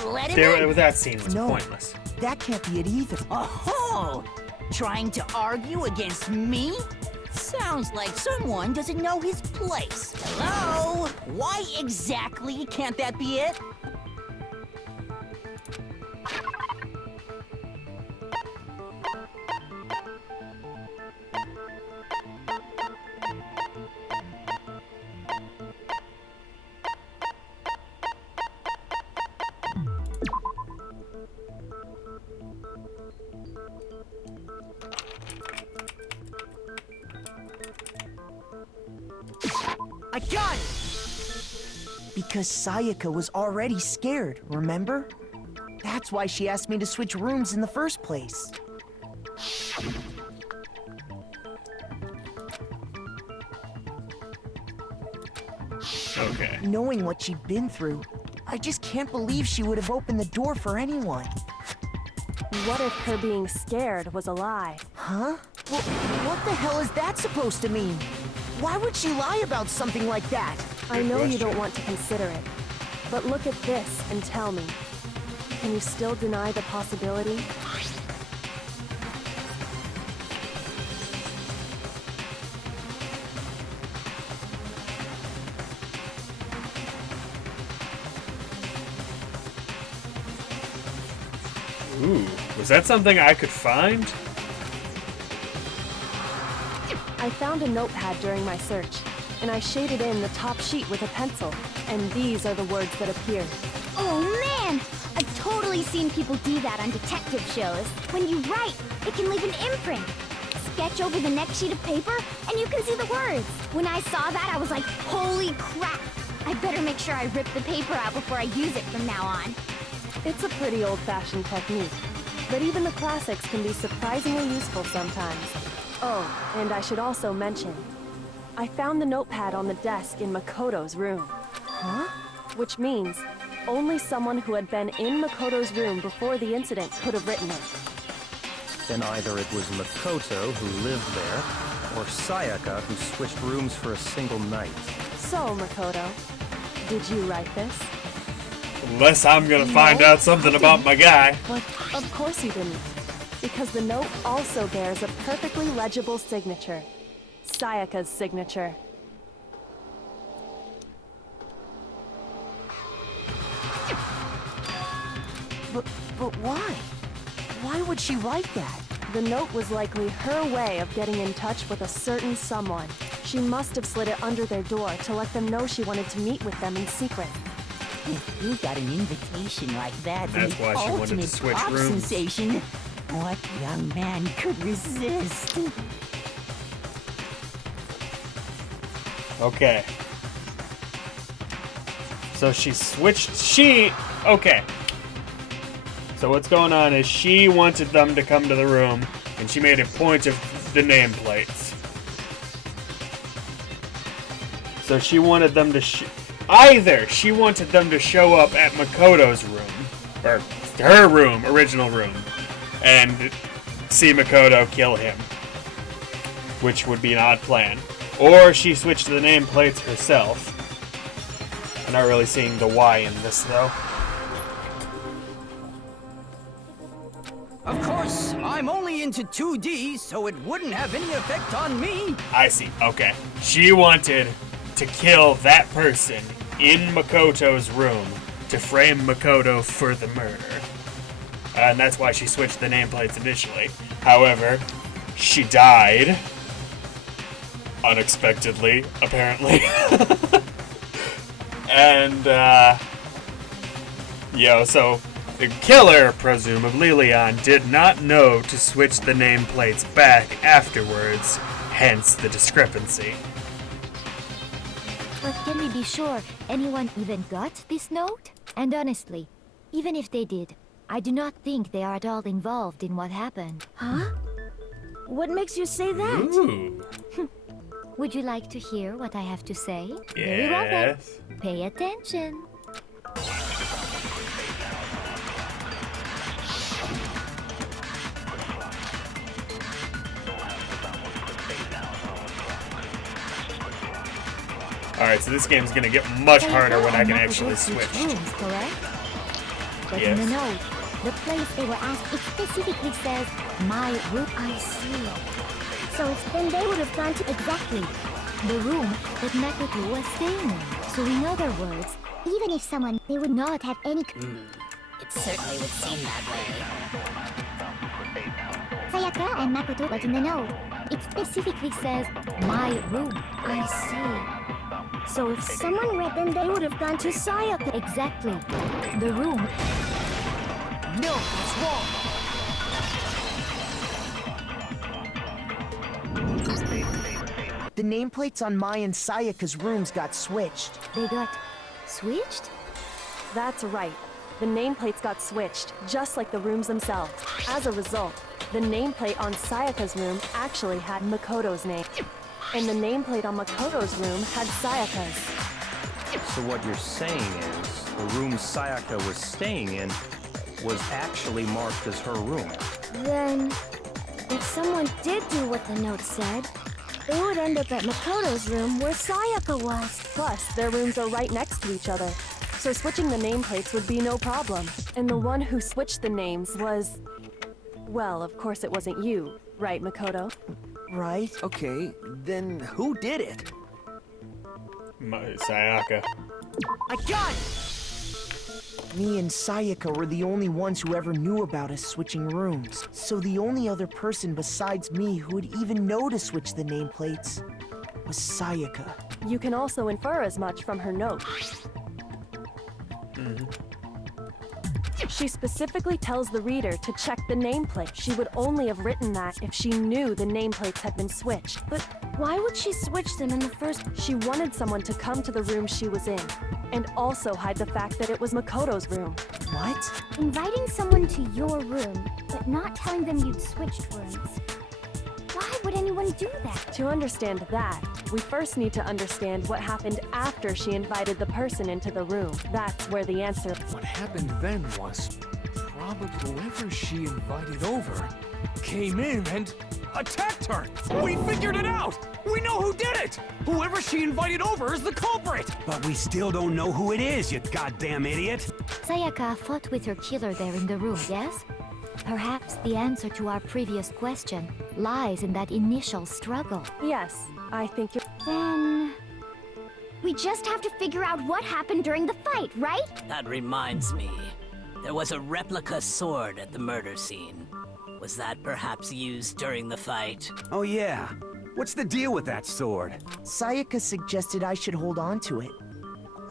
let him in. That scene was No. pointless. That can't be it either. Oh, trying to argue against me? Sounds like someone doesn't know his place. Hello? Why exactly can't that be it? I got it! Because Sayaka was already scared, remember? That's why she asked me to switch rooms in the first place. Okay. Knowing what she'd been through, I just can't believe she would have opened the door for anyone. What if her being scared was a lie? Huh? Well, what the hell is that supposed to mean? Why would she lie about something like that? I know you don't want to consider it, but look at this and tell me. Can you still deny the possibility? Ooh, was that something I could find? I found a notepad during my search, and I shaded in the top sheet with a pencil, and these are the words that appeared. Oh man! I've totally seen people do that on detective shows. When you write, it can leave an imprint. Sketch over the next sheet of paper, and you can see the words. When I saw that, I was like, holy crap! I better make sure I rip the paper out before I use it from now on. It's a pretty old-fashioned technique, but even the classics can be surprisingly useful sometimes. Oh, and I should also mention, I found the notepad on the desk in Makoto's room. Huh? Which means only someone who had been in Makoto's room before the incident could have written it. Then either it was Makoto who lived there, or Sayaka who switched rooms for a single night. So, Makoto, did you write this? Unless I'm gonna find out something about my guy. But of course you didn't. Because the note also bears a perfectly legible signature. Sayaka's signature. But why? Why would she write that? The note was likely her way of getting in touch with a certain someone. She must have slid it under their door to let them know she wanted to meet with them in secret. If you got an invitation like that from That's the why she wanted to ultimate switch pop rooms. sensation, what young man could resist? Okay. So okay. So what's going on is she wanted them to come to the room, and she made a point of the nameplates. So she wanted them to either she wanted them to show up at Makoto's room, or her room, original room, and see Makoto kill him, which would be an odd plan. Or she switched the nameplates herself. I'm not really seeing the why in this, though. Of course, I'm only into 2D, so it wouldn't have any effect on me. I see. Okay. She wanted to kill that person in Makoto's room to frame Makoto for the murder. And that's why she switched the nameplates initially. However, she died. Unexpectedly, apparently. And, so the killer, presumably Leon, did not know to switch the nameplates back afterwards, hence the discrepancy. But can we be sure anyone even got this note? And honestly, even if they did, I do not think they are at all involved in what happened. Huh? What makes you say that? Ooh. Would you like to hear what I have to say? Yes. Very well then. Pay attention. Alright, so this game's gonna get much harder when I can Sayaka actually and Makoto switch. rooms, correct? But Yes. in the note, the place they were asked, it specifically says, my room. I see. So then they would have gone to Exactly. The room that Makoto was staying in. So in other words, even if someone, they would not have any. It certainly would seem that way. Sayaka and Makoto, but in the note, it specifically says, my room. I see. So if someone read them, they would have gone to Sayaka. Exactly. The room. No, it's wrong. The nameplates on my and Sayaka's rooms got switched. They got switched? That's right. The nameplates got switched, just like the rooms themselves. As a result, the nameplate on Sayaka's room actually had Makoto's name. And the nameplate on Makoto's room had Sayaka's. So what you're saying is, the room Sayaka was staying in was actually marked as her room. Then, if someone did do what the note said, they would end up at Makoto's room where Sayaka was. Plus, their rooms are right next to each other, so switching the nameplates would be no problem. And the one who switched the names was... Well, of course it wasn't you, right, Makoto? Right? Okay, then who did it? Sayaka. I got it! Me and Sayaka were the only ones who ever knew about us switching rooms. So the only other person besides me who would even know to switch the nameplates was Sayaka. You can also infer as much from her note. She specifically tells the reader to check the nameplate. She would only have written that if she knew the nameplates had been switched. But why would she switch them in the first... She wanted someone to come to the room she was in, and also hide the fact that it was Makoto's room. What? Inviting someone to your room, but not telling them you'd switched rooms. Why would anyone do that? To understand that, we first need to understand what happened after she invited the person into the room. That's where the answer... What happened then was probably whoever she invited over came in and attacked her. We figured it out. We know who did it. Whoever she invited over is the culprit. But we still don't know who it is, you goddamn idiot! Sayaka fought with her killer there in the room, yes? Perhaps the answer to our previous question lies in that initial struggle. Yes, I think you're... Then... we just have to figure out what happened during the fight, right? That reminds me. There was a replica sword at the murder scene. Was that perhaps used during the fight? Oh yeah. What's the deal with that sword? Sayaka suggested I should hold on to it.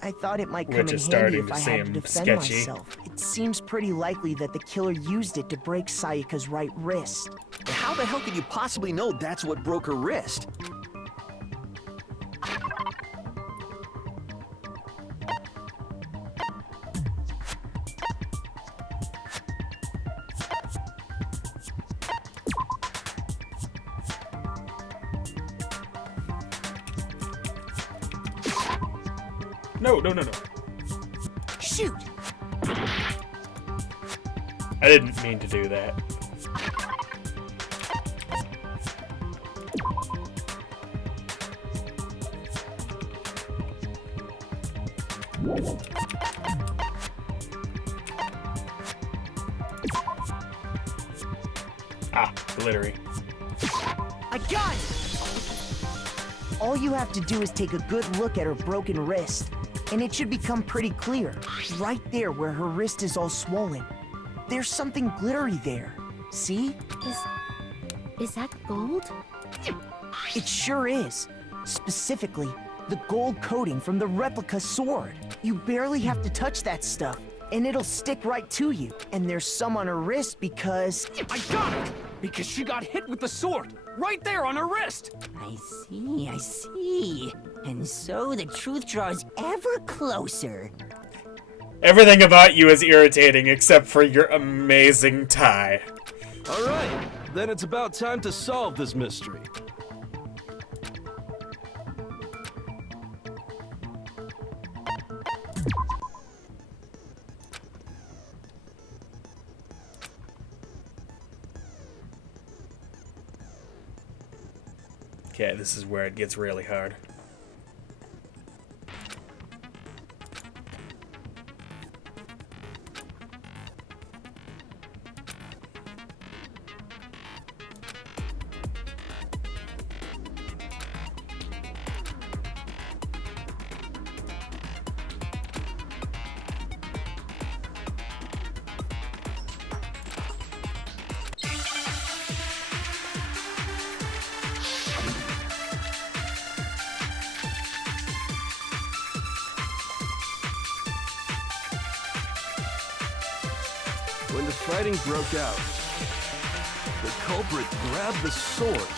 I thought it might come Which in is handy starting if to I had to seem defend sketchy. myself. It seems pretty likely that the killer used it to break Sayaka's right wrist. How the hell could you possibly know that's what broke her wrist? No. Shoot! I didn't mean to do that. Ah, glittery. I got it! All you have to do is take a good look at her broken wrist, and it should become pretty clear. Right there where her wrist is all swollen. There's something glittery there. See? Is that gold? It sure is. Specifically, the gold coating from the replica sword. You barely have to touch that stuff, and it'll stick right to you. And there's some on her wrist because... I got it! Because she got hit with the sword, right there on her wrist! I see. And so the truth draws ever closer. Everything about you is irritating except for your amazing tie. All right, then it's about time to solve this mystery. Okay, this is where it gets really hard. When the fighting broke out, the culprit grabbed the sword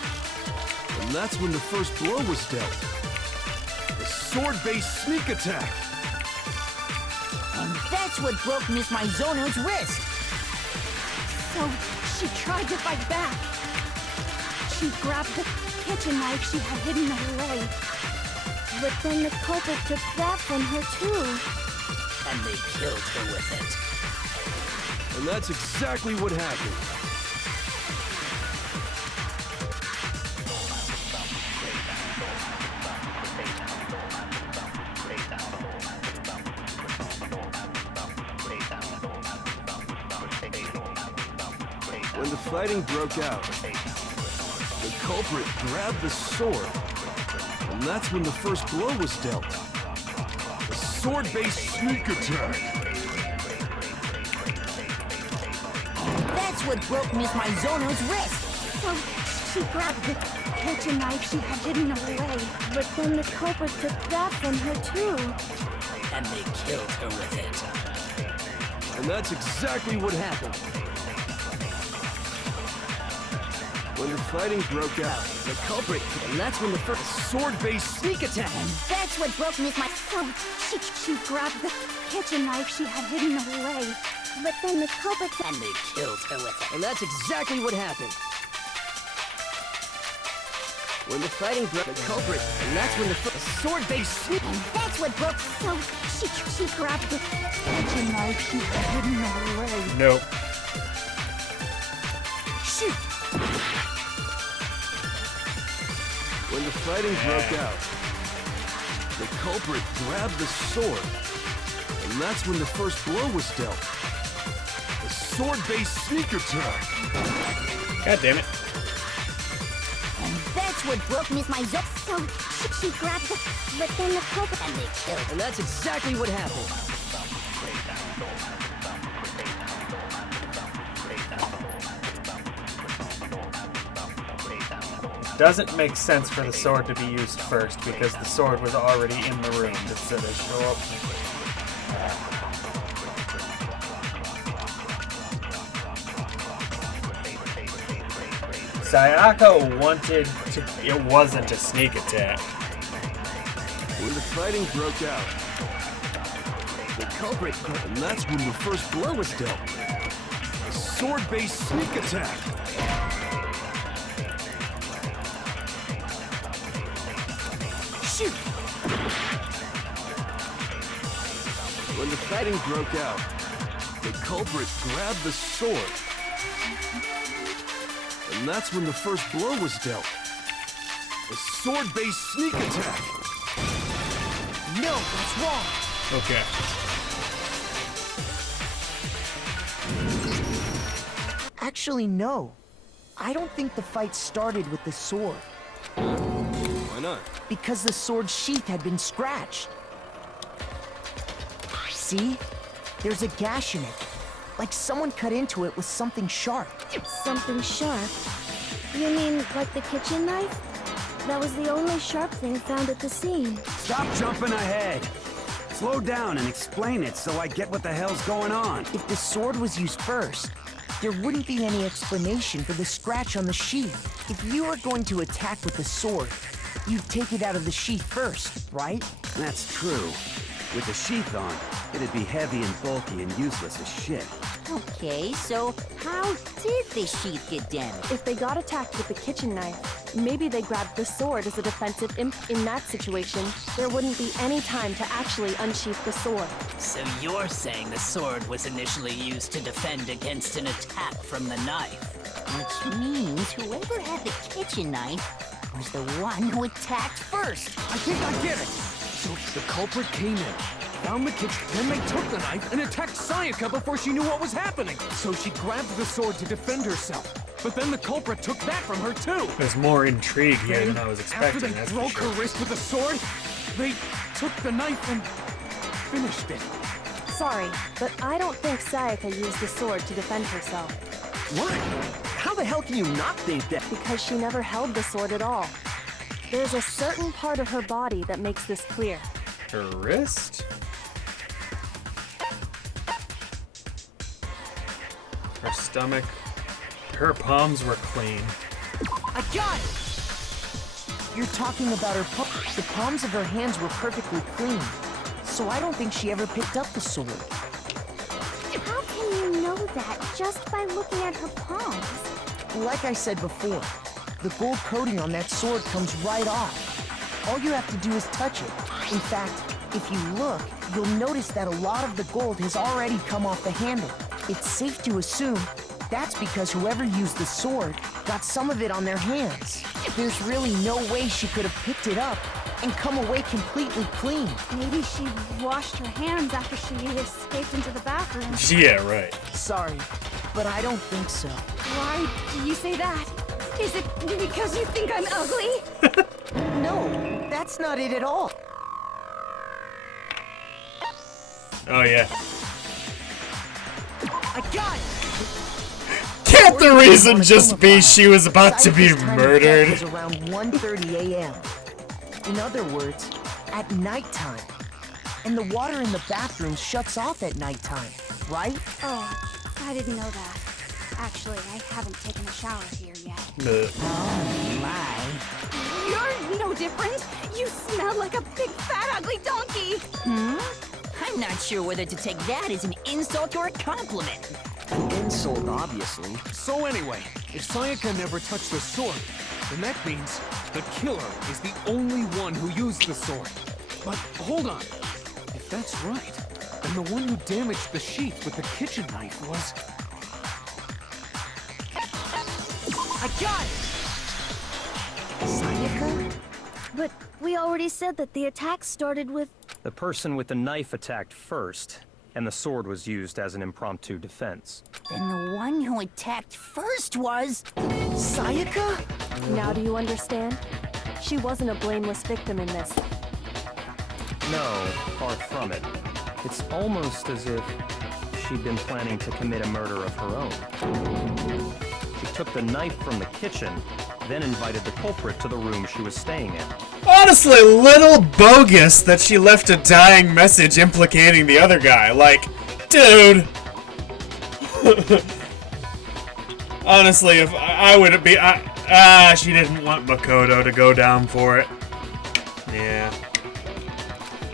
and And that's when the first blow was dealt. A sword-based sneak attack. And that's what broke Miss Maizono's wrist. So she tried to fight back. She grabbed the kitchen knife she had hidden away. But then the culprit took that from her too. And they killed her with it. And that's exactly what happened. When the fighting broke out, the culprit grabbed the sword, and that's when the first blow was dealt. A sword-based sneak attack. That's what broke Miss Maizono's wrist. So she grabbed the kitchen knife she had hidden away. But then the culprit took that from her too. And they killed her with it. And that's exactly what happened. When the fighting broke out, the culprit, and that's when the first sword-based sneak attack. And that's what broke Miss So she grabbed the kitchen knife she had hidden away. But then the culprit And they killed her with it. And that's exactly what happened. When the fighting broke, the culprit, and that's when the sword-based sneak. And that's what broke. So she grabbed the kitchen knife she had hidden away. Nope. Shoot! When the fighting broke out, the culprit grabbed the sword, and that's when the first blow was dealt. A sword-based sneak attack. God damn it. And that's what broke Miss Maizono. So she grabbed the... But then the culprit And they killed her. And that's exactly what happened. Doesn't make sense for the sword to be used first because the sword was already in the room. Just that they show up. Sayako wanted to. It wasn't a sneak attack. When the fighting broke out, the culprit, and that's when the first blow was dealt. A sword-based sneak attack. Shoot! When the fighting broke out, the culprit grabbed the sword. And that's when the first blow was dealt. A sword-based sneak attack. No, that's wrong. Okay. Actually, no. I don't think the fight started with the sword. Why not? Because the sword's sheath had been scratched. See? There's a gash in it. Like someone cut into it with something sharp. something sharp. You mean like the kitchen knife? That was the only sharp thing found at the scene. Stop jumping ahead. Slow down and explain it so I get what the hell's going on. If the sword was used first, there wouldn't be any explanation for the scratch on the sheath. If you were going to attack with the sword, you'd take it out of the sheath first, right? That's true. With the sheath on, it'd be heavy and bulky and useless as shit. Okay, so how did the sheath get damaged? If they got attacked with the kitchen knife, maybe they grabbed the sword as a defensive imp. In that situation, there wouldn't be any time to actually unsheath the sword. So you're saying the sword was initially used to defend against an attack from the knife? Which means whoever had the kitchen knife was the one who attacked first. I think I get it. So the culprit came in, found the kitchen, then they took the knife and attacked Sayaka before she knew what was happening. So she grabbed the sword to defend herself. But then the culprit took that from her too. There's more intrigue here than I was expecting. After they that's broke for sure. her wrist with the sword, they took the knife and finished it. Sorry, but I don't think Sayaka used the sword to defend herself. What? How the hell can you not think that? Because she never held the sword at all. There's a certain part of her body that makes this clear. Her wrist? Her stomach? Her palms were clean. I got it! You're talking about her palms. The palms of her hands were perfectly clean. So I don't think she ever picked up the sword. How can you know that just by looking at her palms? Like I said before, the gold coating on that sword comes right off. All you have to do is touch it. In fact, if you look, you'll notice that a lot of the gold has already come off the handle. It's safe to assume that's because whoever used the sword got some of it on their hands. There's really no way she could have picked it up and come away completely clean. Maybe she washed her hands after she escaped into the bathroom. Yeah, right. Sorry, but I don't think so. Why do you say that? Is it because you think I'm ugly? No, that's not it at all. Oh, yeah. I got it! Can't the reason just be she was about to be murdered? It was around 1:30 a.m. In other words, at nighttime. And the water in the bathroom shuts off at nighttime, right? Oh, I didn't know that. Actually, I haven't taken a shower here yet. Oh my. You're no different. You smell like a big fat ugly donkey. I'm not sure whether to take that as an insult or a compliment. Insult, obviously. So anyway, if Sayaka never touched the sword, then that means the killer is the only one who used the sword. But hold on. If that's right, then the one who damaged the sheath with the kitchen knife was... I got it! Sayaka? But we already said that the attack started with... The person with the knife attacked first, and the sword was used as an impromptu defense. Then the one who attacked first was... Sayaka? Now do you understand? She wasn't a blameless victim in this. No, far from it. It's almost as if she'd been planning to commit a murder of her own. She took the knife from the kitchen, then invited the culprit to the room she was staying in. Honestly, little bogus that she left a dying message implicating the other guy. Like, dude. Honestly, if I would be... she didn't want Makoto to go down for it. Yeah.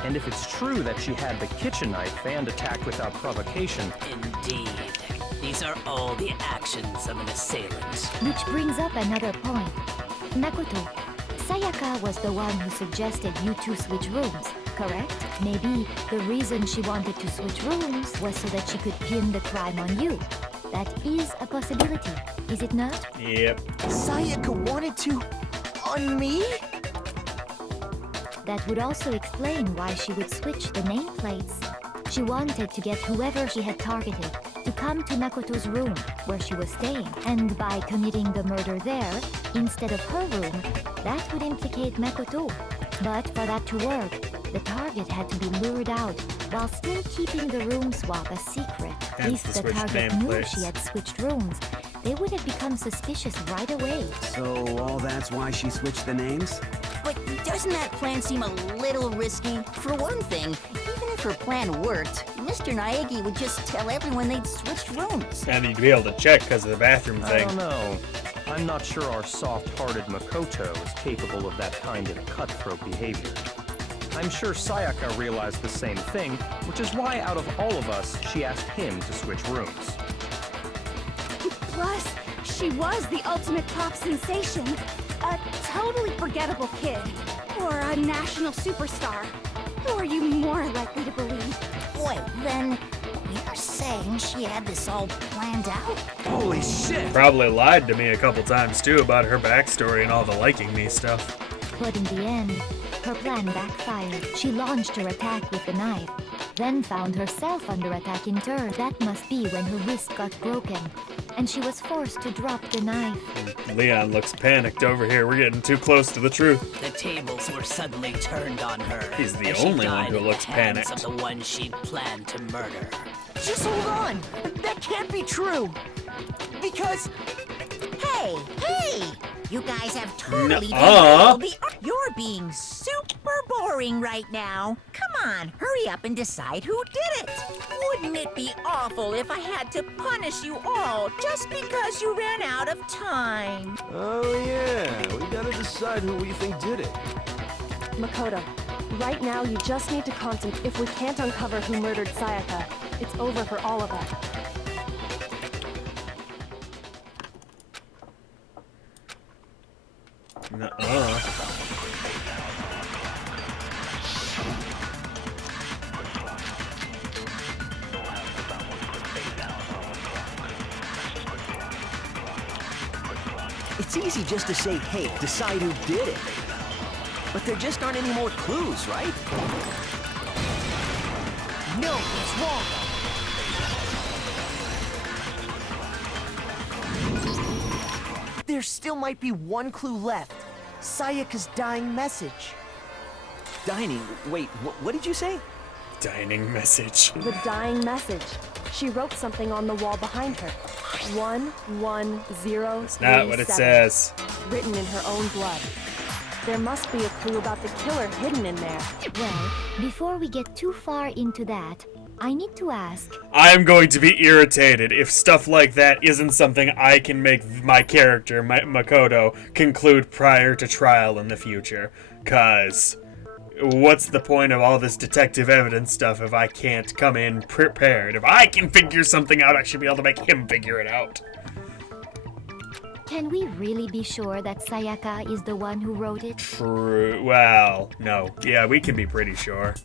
And if it's true that she had the kitchen knife and attacked without provocation... Indeed. These are all the actions of an assailant. Which brings up another point. Makoto, Sayaka was the one who suggested you two switch rooms, correct? Maybe the reason she wanted to switch rooms was so that she could pin the crime on you. That is a possibility, is it not? Yep. Sayaka wanted to... on me? That would also explain why she would switch the nameplates. She wanted to get whoever she had targeted to come to Makoto's room, where she was staying. And by committing the murder there, instead of her room, that would implicate Makoto. But for that to work, the target had to be lured out, while still keeping the room swap a secret. Hence If the the target switched knew nameplates. she had switched rooms, they would have become suspicious right away. So all that's why she switched the names? But doesn't that plan seem a little risky? For one thing, even if her plan worked, Mr. Naegi would just tell everyone they'd switched rooms. And you'd be able to check because of the bathroom I thing. don't know. I'm not sure our soft-hearted Makoto is capable of that kind of cutthroat behavior. I'm sure Sayaka realized the same thing, which is why out of all of us, she asked him to switch rooms. Plus, she was the ultimate pop sensation. A totally forgettable kid. Or a national superstar. Who are you more likely to believe? Wait, then you're saying she had this all planned out? Holy shit! Probably lied to me a couple times too about her backstory and all the liking me stuff. But in the end, her plan backfired. She launched her attack with the knife, then found herself under attack in turn. That must be when her wrist got broken, and she was forced to drop the knife. Leon looks panicked over here. We're getting too close to the truth. The tables were suddenly turned on her. He's the as she only one died who in the looks hands panicked. of the one she'd planned to murder. Just hold on! That can't be true! Because... Hey! You guys have totally Nuh-uh. been... You're being so super boring right now. Come on, hurry up and decide who did it. Wouldn't it be awful if I had to punish you all just because you ran out of time? Oh yeah, we gotta decide who we think did it. Makoto, right now you just need to concentrate. If we can't uncover who murdered Sayaka, it's over for all of us. Nuh-uh. It's easy just to say, hey, decide who did it. But there just aren't any more clues, right? No, it's wrong. There still might be one clue left. Sayaka's dying message. Dining? Wait, what did you say? Dining message. The dying message. She wrote something on the wall behind her. 11037. That's not what it says. Written in her own blood. There must be a clue about the killer hidden in there. Well, before we get too far into that, I need to ask. I'm going to be irritated if stuff like that isn't something I can make my character, Makoto, conclude prior to trial in the future. 'Cause what's the point of all this detective evidence stuff if I can't come in prepared? If I can figure something out, I should be able to make him figure it out. Can we really be sure that Sayaka is the one who wrote it? True. Well, no. Yeah, we can be pretty sure.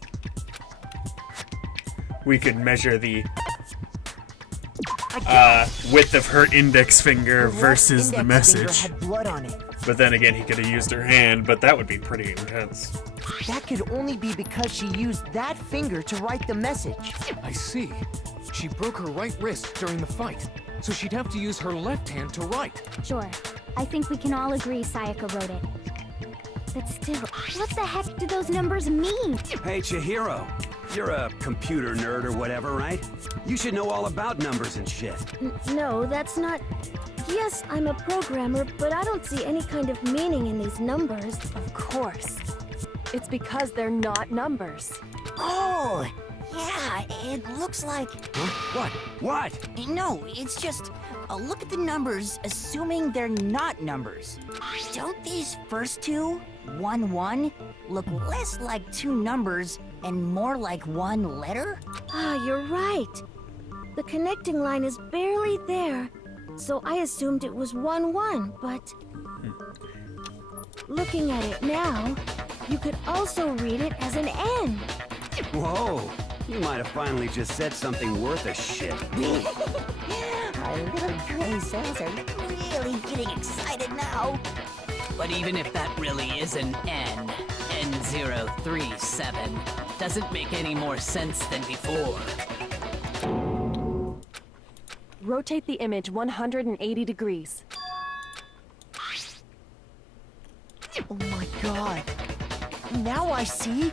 We could measure the width of her index finger versus the message. Had blood on it. But then again, he could have used her hand, but that would be pretty intense. That could only be because she used that finger to write the message. I see. She broke her right wrist during the fight, so she'd have to use her left hand to write. Sure. I think we can all agree Sayaka wrote it. But still, what the heck do those numbers mean? Hey, Chihiro. You're a computer nerd or whatever, right? You should know all about numbers and shit. No, that's not... Yes, I'm a programmer, but I don't see any kind of meaning in these numbers. Of course. It's because they're not numbers. Oh, yeah, it looks like... Huh? What? No, it's just... look at the numbers, assuming they're not numbers. Don't these first two, 1-1, look less like two numbers and more like one letter? Ah, you're right. The connecting line is barely there, so I assumed it was 1-1, but... Looking at it now, you could also read it as an N. Whoa, you might have finally just said something worth a shit. Our little brain cells are really getting excited now. But even if that really is an N, N037, doesn't make any more sense than before. Rotate the image 180 degrees. Oh my god. Now I see.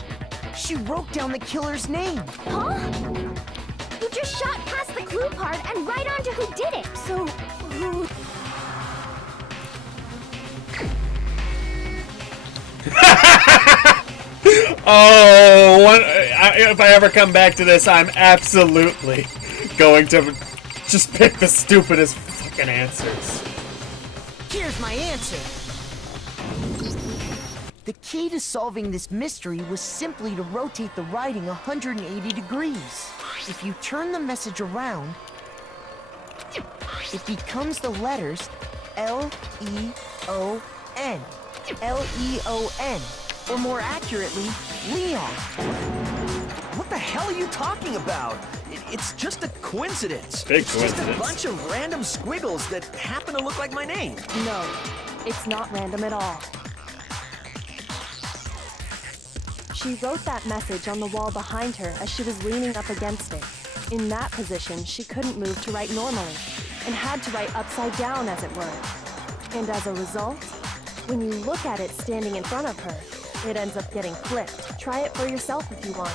She wrote down the killer's name. Huh? You just shot past the clue part and right onto who did it. So, who... If I ever come back to this, I'm absolutely going to just pick the stupidest fucking answers. Here's my answer. The key to solving this mystery was simply to rotate the writing 180 degrees. If you turn the message around, it becomes the letters L-E-O-N. L-E-O-N. Or more accurately, Leon. What the hell are you talking about? It's just a coincidence. Big It's coincidence. just a bunch of random squiggles that happen to look like my name. No, it's not random at all. She wrote that message on the wall behind her as she was leaning up against it. In that position, she couldn't move to write normally, and had to write upside down, as it were. And as a result, when you look at it standing in front of her, it ends up getting flipped. Try it for yourself if you want.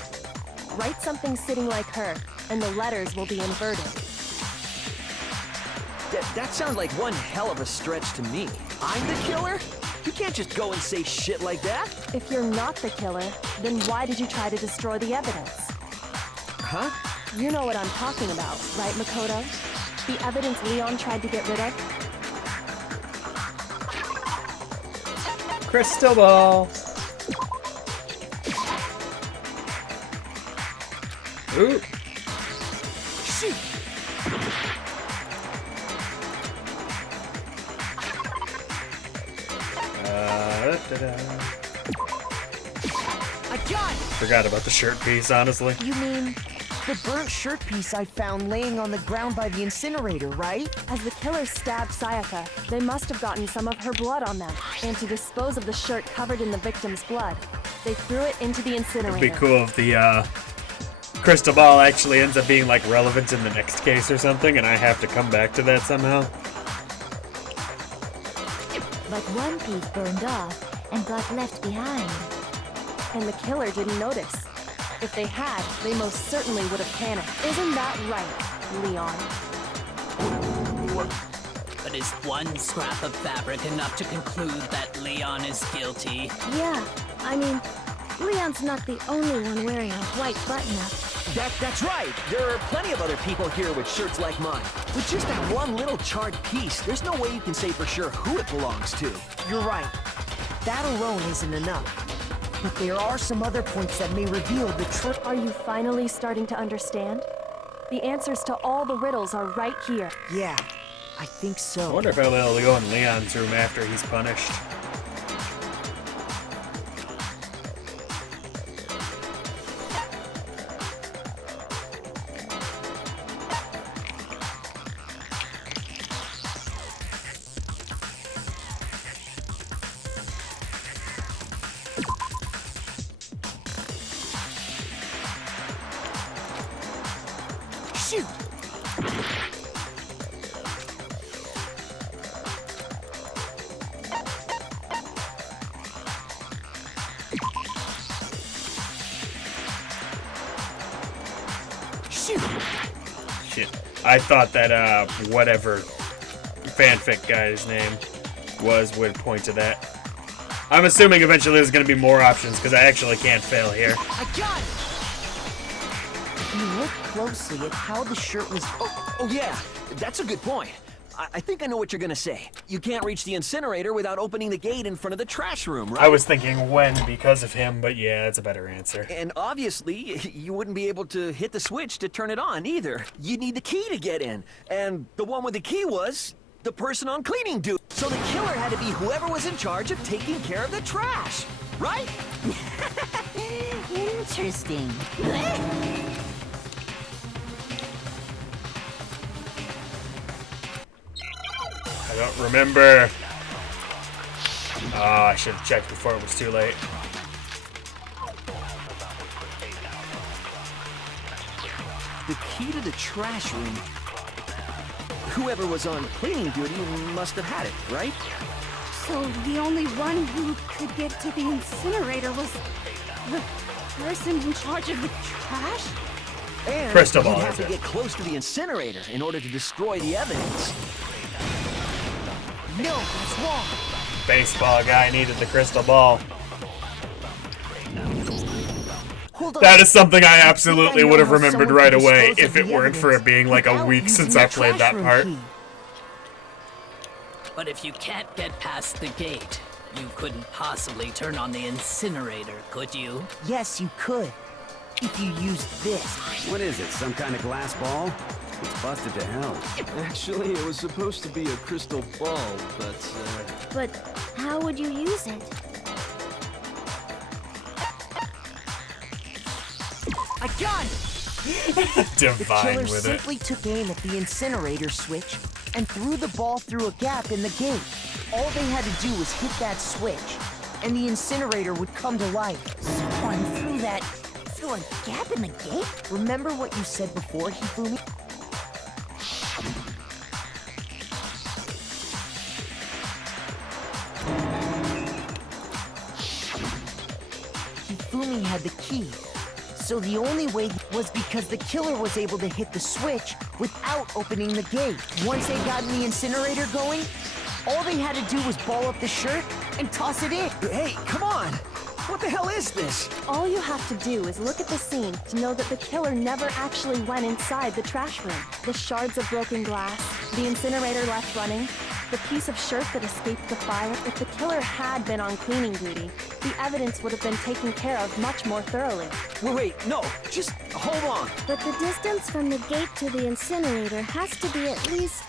Write something sitting like her, and the letters will be inverted. That sounds like one hell of a stretch to me. I'm the killer? You can't just go and say shit like that. If you're not the killer, then why did you try to destroy the evidence? Huh? You know what I'm talking about, right, Makoto? The evidence Leon tried to get rid of? Crystal ball. Ooh. Shoot! I got it! Forgot about the shirt piece, honestly. You mean the burnt shirt piece I found laying on the ground by the incinerator, right? As the killer stabbed Sayaka, they must have gotten some of her blood on them. And to dispose of the shirt covered in the victim's blood, they threw it into the incinerator. It'd be cool if the crystal ball actually ends up being like relevant in the next case or something, and I have to come back to that somehow. But one piece burned off and got left behind. And the killer didn't notice. If they had, they most certainly would have panicked. Isn't that right, Leon? But is one scrap of fabric enough to conclude that Leon is guilty? Yeah, I mean, Leon's not the only one wearing a white button-up. That's right. There are plenty of other people here with shirts like mine. With just that one little charred piece, there's no way you can say for sure who it belongs to. You're right. That alone isn't enough. But there are some other points that may reveal the truth. Are you finally starting to understand? The answers to all the riddles are right here. Yeah, I think I so. wonder if I'll go in Leon's room after he's punished. Shoot! Shoot! Shit. I thought that, whatever fanfic guy's name would point to that. I'm assuming eventually there's gonna be more options, because I actually can't fail here. I got it! If you look closely at how the shirt was... Oh yeah, that's a good point. I think I know what you're gonna say. You can't reach the incinerator without opening the gate in front of the trash room, right? I was thinking when because of him, but yeah, it's a better answer. And obviously, you wouldn't be able to hit the switch to turn it on either. You'd need the key to get in. And the one with the key was the person on cleaning duty. So the killer had to be whoever was in charge of taking care of the trash, right? Interesting. I don't remember. Oh, I should have checked before it was too late. The key to the trash room. Whoever was on cleaning duty must have had it, right? So the only one who could get to the incinerator was the person in charge of the trash? And Crystal you'd ball, have to is it? get close to the incinerator in order to destroy the evidence. No, that's wrong. Baseball guy needed the crystal ball. Hold on. That is something I absolutely I know would have how remembered someone right could away dispose if of it the weren't for it evidence being like a without week using since the I played that trash room part. key. But if you can't get past the gate, you couldn't possibly turn on the incinerator, could you? Yes, you could. If you used this. What is it, some kind of glass ball? It's busted to hell. Actually, it was supposed to be a crystal ball, but, But how would you use it? I got it! The Divine killer with it. simply took aim at the incinerator switch and threw the ball through a gap in the gate. All they had to do was hit that switch, and the incinerator would come to life. Someone threw a gap in the gate? Remember what you said before, Hifumi? Hifumi had the key. So the only way was because the killer was able to hit the switch without opening the gate. Once they got the incinerator going, all they had to do was ball up the shirt and toss it in. Hey, come on! What the hell is this? All you have to do is look at the scene to know that the killer never actually went inside the trash room. The shards of broken glass, the incinerator left running, the piece of shirt that escaped the fire. If the killer had been on cleaning duty, the evidence would have been taken care of much more thoroughly. Wait, no, just hold on. But the distance from the gate to the incinerator has to be at least...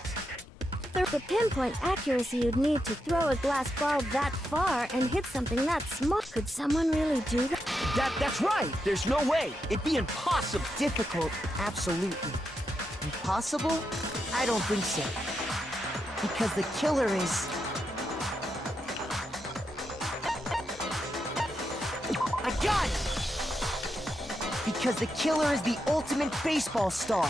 The pinpoint accuracy you'd need to throw a glass ball that far and hit something that small. Could someone really do that? That's right. There's no way. It'd be impossible. Difficult, absolutely. Impossible? I don't think so. Because the killer is... I got it! Because the killer is the ultimate baseball star.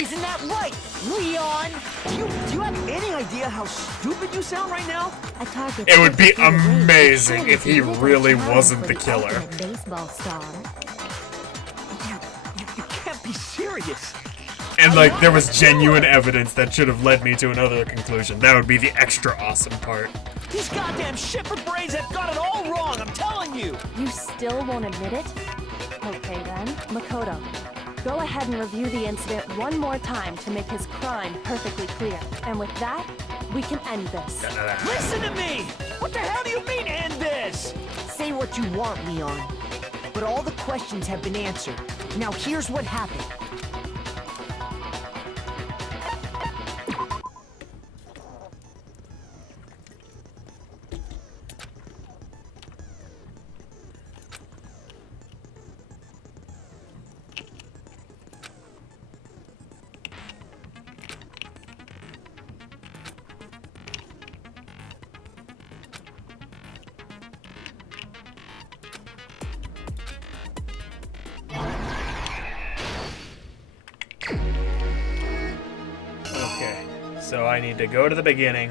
Isn't that right, Leon? Do you have any idea how stupid you sound right now? A target. It would be amazing if he really wasn't the killer. Baseball star. You can't be serious. And like, there was genuine evidence that should have led me to another conclusion. That would be the extra awesome part. These goddamn shipper brains have got it all wrong, I'm telling you! You still won't admit it? Okay then, Makoto. Go ahead and review the incident one more time to make his crime perfectly clear. And with that, we can end this. Listen to me! What the hell do you mean, end this? Say what you want, Leon. But all the questions have been answered. Now here's what happened. So I need to go to the beginning.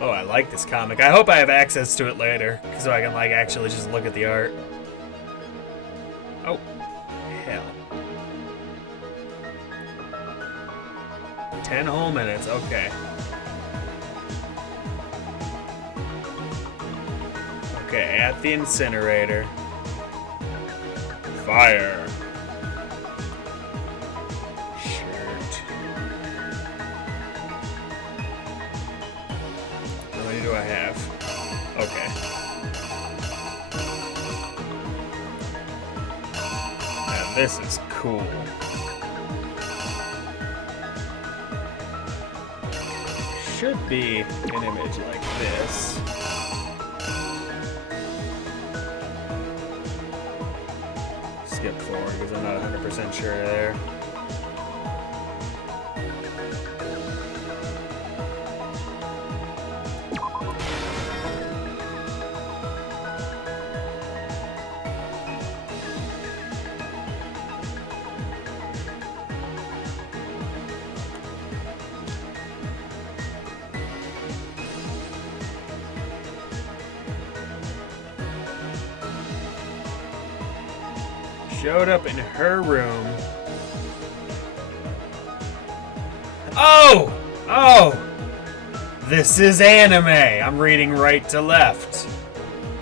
Oh, I like this comic. I hope I have access to it later, so I can like actually just look at the art. Oh, hell. 10 whole minutes, okay. Okay, at the incinerator. Fire. Do I have? Okay. Now this is cool. Should be an image like this. Skip forward because I'm not 100% sure there. Showed up in her room. Oh! Oh! This is anime. I'm reading right to left.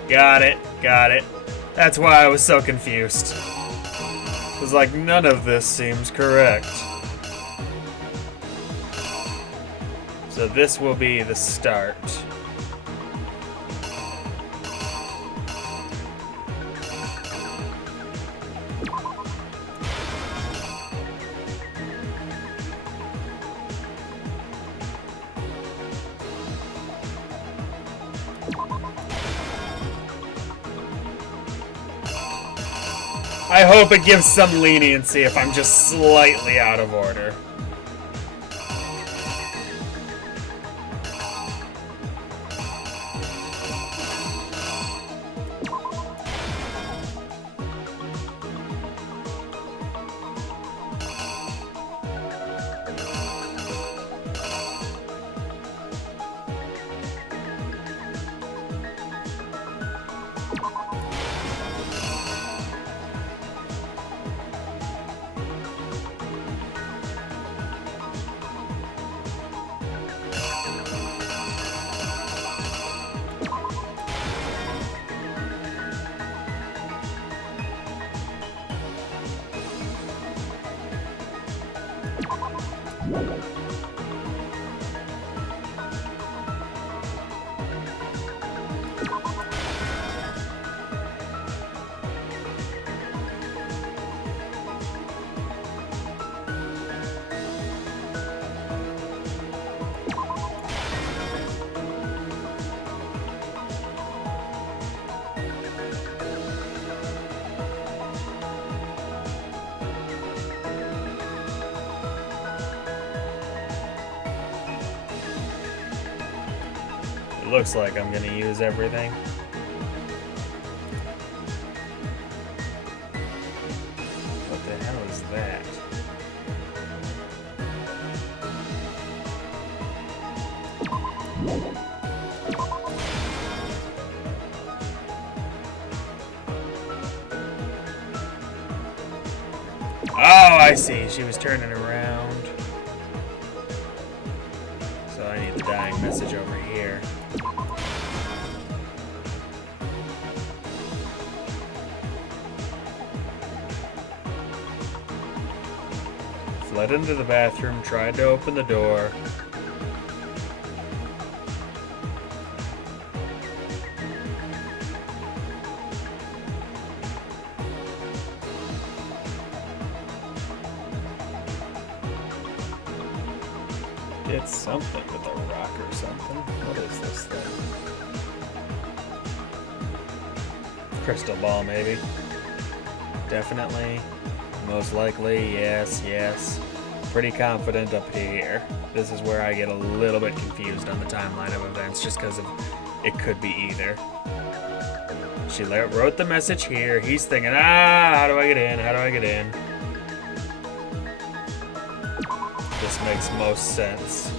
Got it. Got it. That's why I was so confused. It was like, none of this seems correct. So this will be the start. I hope it gives some leniency if I'm just slightly out of order. Looks like I'm gonna use everything. What the hell is that? Oh, I see. She was turning around. So I need the dying message over here. Fled into the bathroom, tried to open the door. Did something with a rock or something. What is this thing? Crystal ball, maybe. Definitely. Most likely, yes, yes. Pretty confident up here. This is where I get a little bit confused on the timeline of events, just because of it could be either. She wrote the message here. He's thinking, how do I get in? How do I get in? This makes most sense.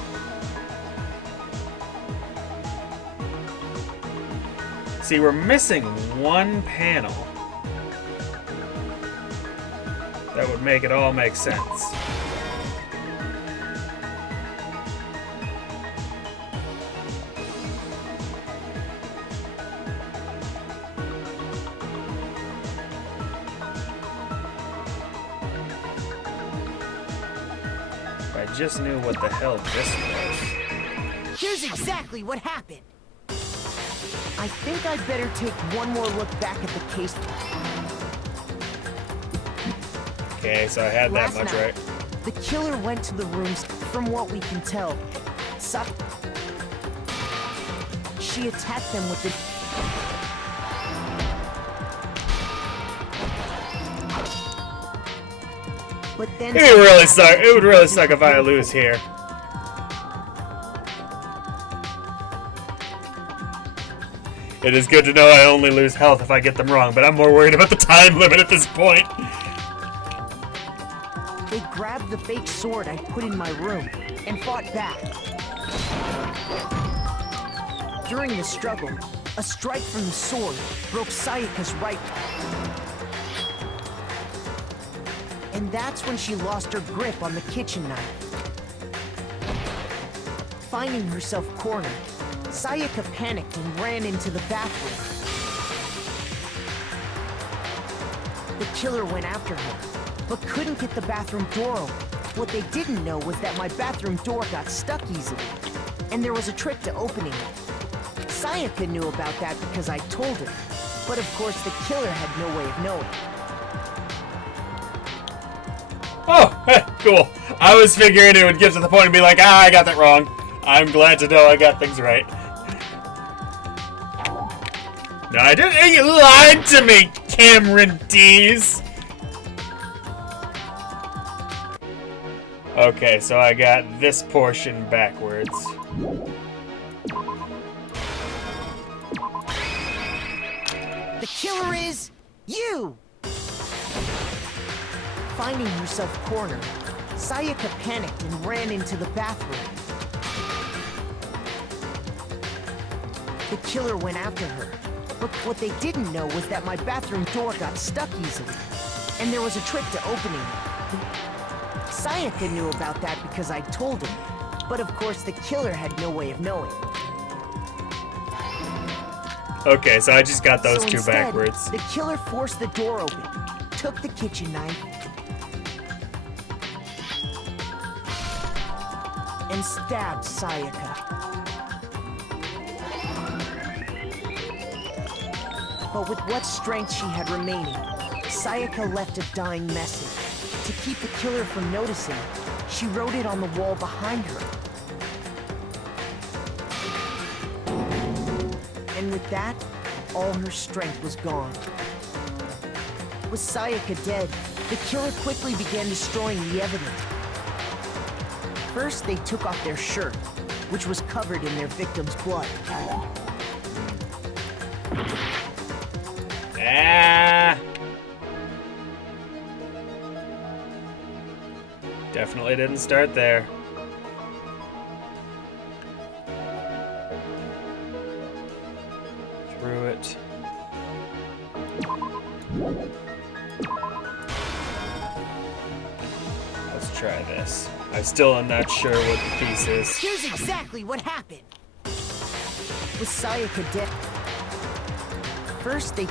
See, we're missing one panel. That would make it all make sense. If I just knew what the hell this was. Here's exactly what happened. I think I'd better take one more look back at the case. Okay, so I had that much right. The killer went to the rooms, from what we can tell. She attacked them with the... But then... It would really suck. It would really suck if I lose here. It is good to know I only lose health if I get them wrong, but I'm more worried about the time limit at this point. They grabbed the fake sword I put in my room and fought back. During the struggle, a strike from the sword broke Sayaka's right arm. And that's when she lost her grip on the kitchen knife. Finding herself cornered, Sayaka panicked and ran into the bathroom. The killer went after her, but couldn't get the bathroom door open. What they didn't know was that my bathroom door got stuck easily, and there was a trick to opening it. Sayaka knew about that because I told her, but of course the killer had no way of knowing. Oh, cool. I was figuring it would get to the point and be like, I got that wrong. I'm glad to know I got things right. No, I didn't. You lied to me, Cameron Dees. Okay, so I got this portion backwards. The killer is you! Finding herself cornered, Sayaka panicked and ran into the bathroom. The killer went after her, but what they didn't know was that my bathroom door got stuck easily, and there was a trick to opening it. Sayaka knew about that because I told him, but of course the killer had no way of knowing. Okay, so I just got those So two instead, backwards. The killer forced the door open, took the kitchen knife, and stabbed Sayaka. But with what strength she had remaining, Sayaka left a dying message. To keep the killer from noticing, she wrote it on the wall behind her. And with that, all her strength was gone. With Sayaka dead, the killer quickly began destroying the evidence. First, they took off their shirt, which was covered in their victim's blood. Definitely didn't start there. Through it. Let's try this. I still am not sure what the piece is. Here's exactly what happened. With Sayaka dead, first they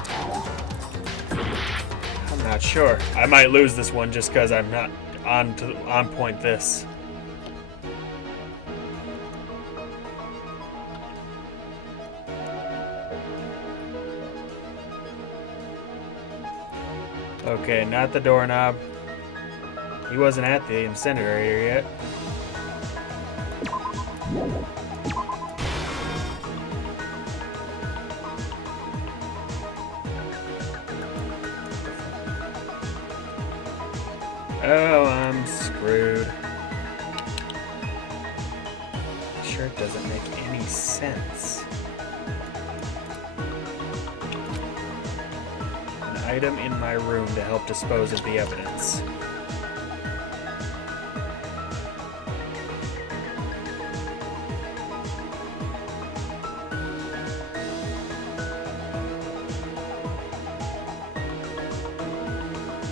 I'm not sure. I might lose this one just because I'm not on point this. Okay, not the doorknob. He wasn't at the incinerator yet. Oh, I'm screwed. Sure, it doesn't make any sense. An item in my room to help dispose of the evidence.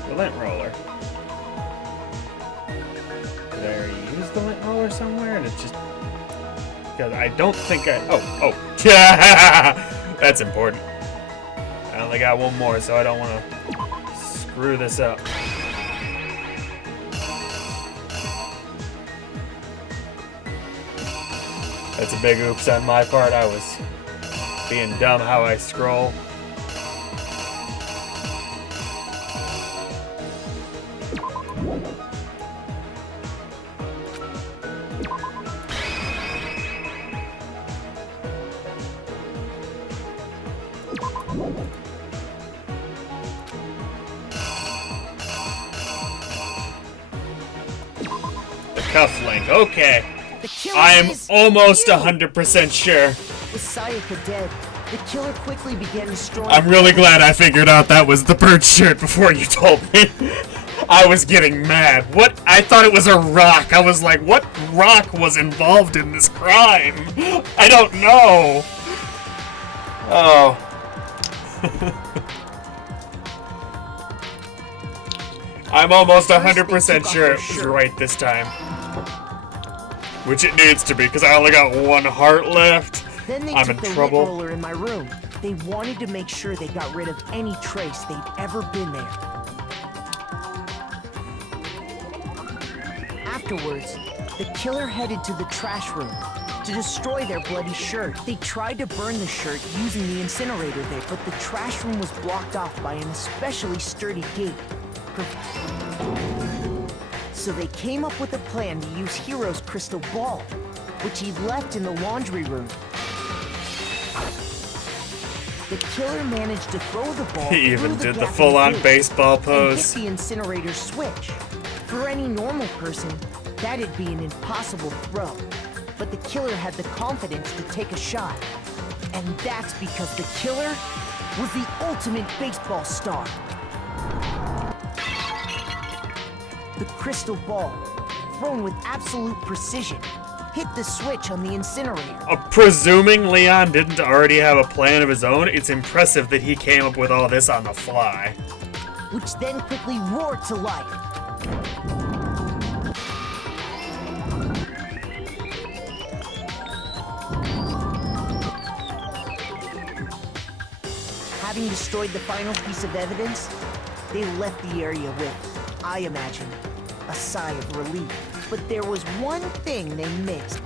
The lint roller. Did I already use the lint roller somewhere? And it's just because I don't think I. Oh, that's important. I only got one more, so I don't want to screw this up. That's a big oops on my part. I was being dumb how I scroll. Cufflink, okay. I am almost 100% sure. With Sayaka dead, the killer quickly began destroying. I'm really glad I figured out that was the bird shirt before you told me. I was getting mad. What? I thought it was a rock. I was like, what rock was involved in this crime? I don't know. Oh. I'm almost 100% sure it was right this time. Which it needs to be, because I only got one heart left. Then they I'm in took the trouble. lint roller in my room. They wanted to make sure they got rid of any trace they'd ever been there. Afterwards, the killer headed to the trash room to destroy their bloody shirt. They tried to burn the shirt using the incinerator there, but the trash room was blocked off by an especially sturdy gate. So they came up with a plan to use Hero's crystal ball, which he'd left in the laundry room. The killer managed to throw the ball. He even through did the gap in full-on gate baseball and pose. hit the incinerator switch. For any normal person, that'd be an impossible throw. But the killer had the confidence to take a shot. And that's because the killer was the ultimate baseball star. The crystal ball, thrown with absolute precision, hit the switch on the incinerator. Presuming Leon didn't already have a plan of his own, it's impressive that he came up with all this on the fly. Which then quickly roared to life. Having destroyed the final piece of evidence, they left the area with, I imagine, a sigh of relief. But there was one thing they missed.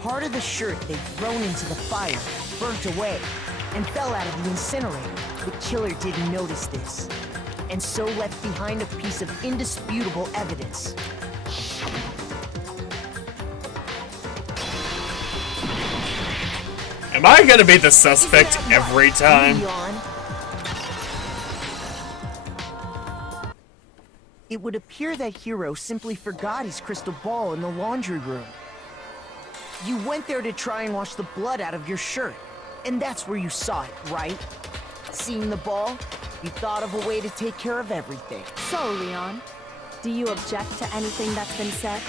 Part of the shirt they'd thrown into the fire burnt away and fell out of the incinerator. The killer didn't notice this, and so left behind a piece of indisputable evidence. Am I gonna be the suspect every time? Leon? It would appear that Hiro simply forgot his crystal ball in the laundry room. You went there to try and wash the blood out of your shirt, and that's where you saw it, right? Seeing the ball, you thought of a way to take care of everything. So, Leon, do you object to anything that's been said?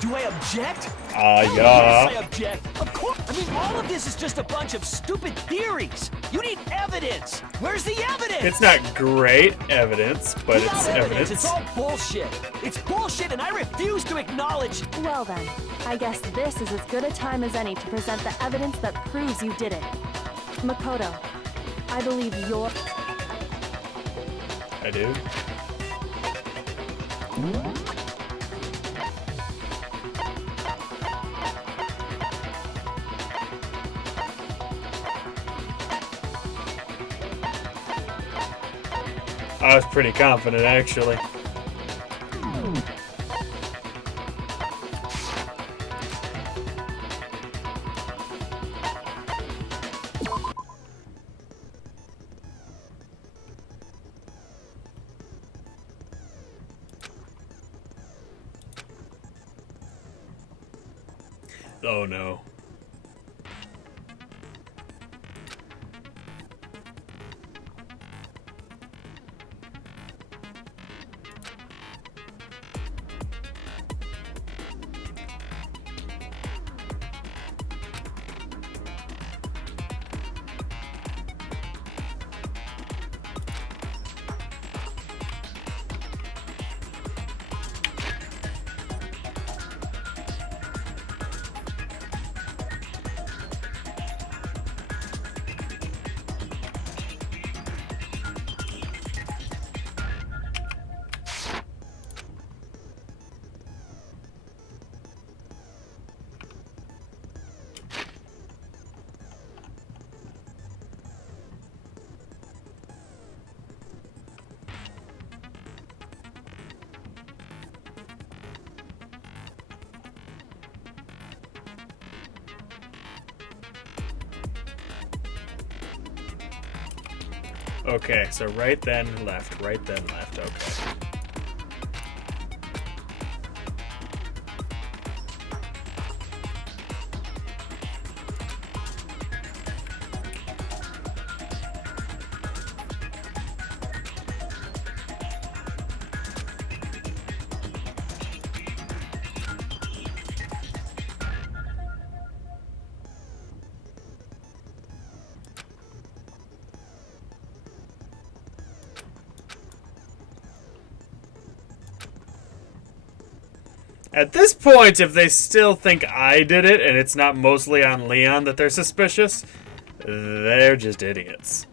Do I object? Yeah. Yes, I object. Of course. I mean, all of this is just a bunch of stupid theories. You need evidence. Where's the evidence? It's not great evidence, but Without it's evidence. It's all bullshit. It's bullshit, and I refuse to acknowledge. Well then, I guess this is as good a time as any to present the evidence that proves you did it. Makoto, I believe you're... I do. I was pretty confident, actually. Oh no. Okay, so right then left, right then left, okay. At this point, if they still think I did it and it's not mostly on Leon that they're suspicious, they're just idiots.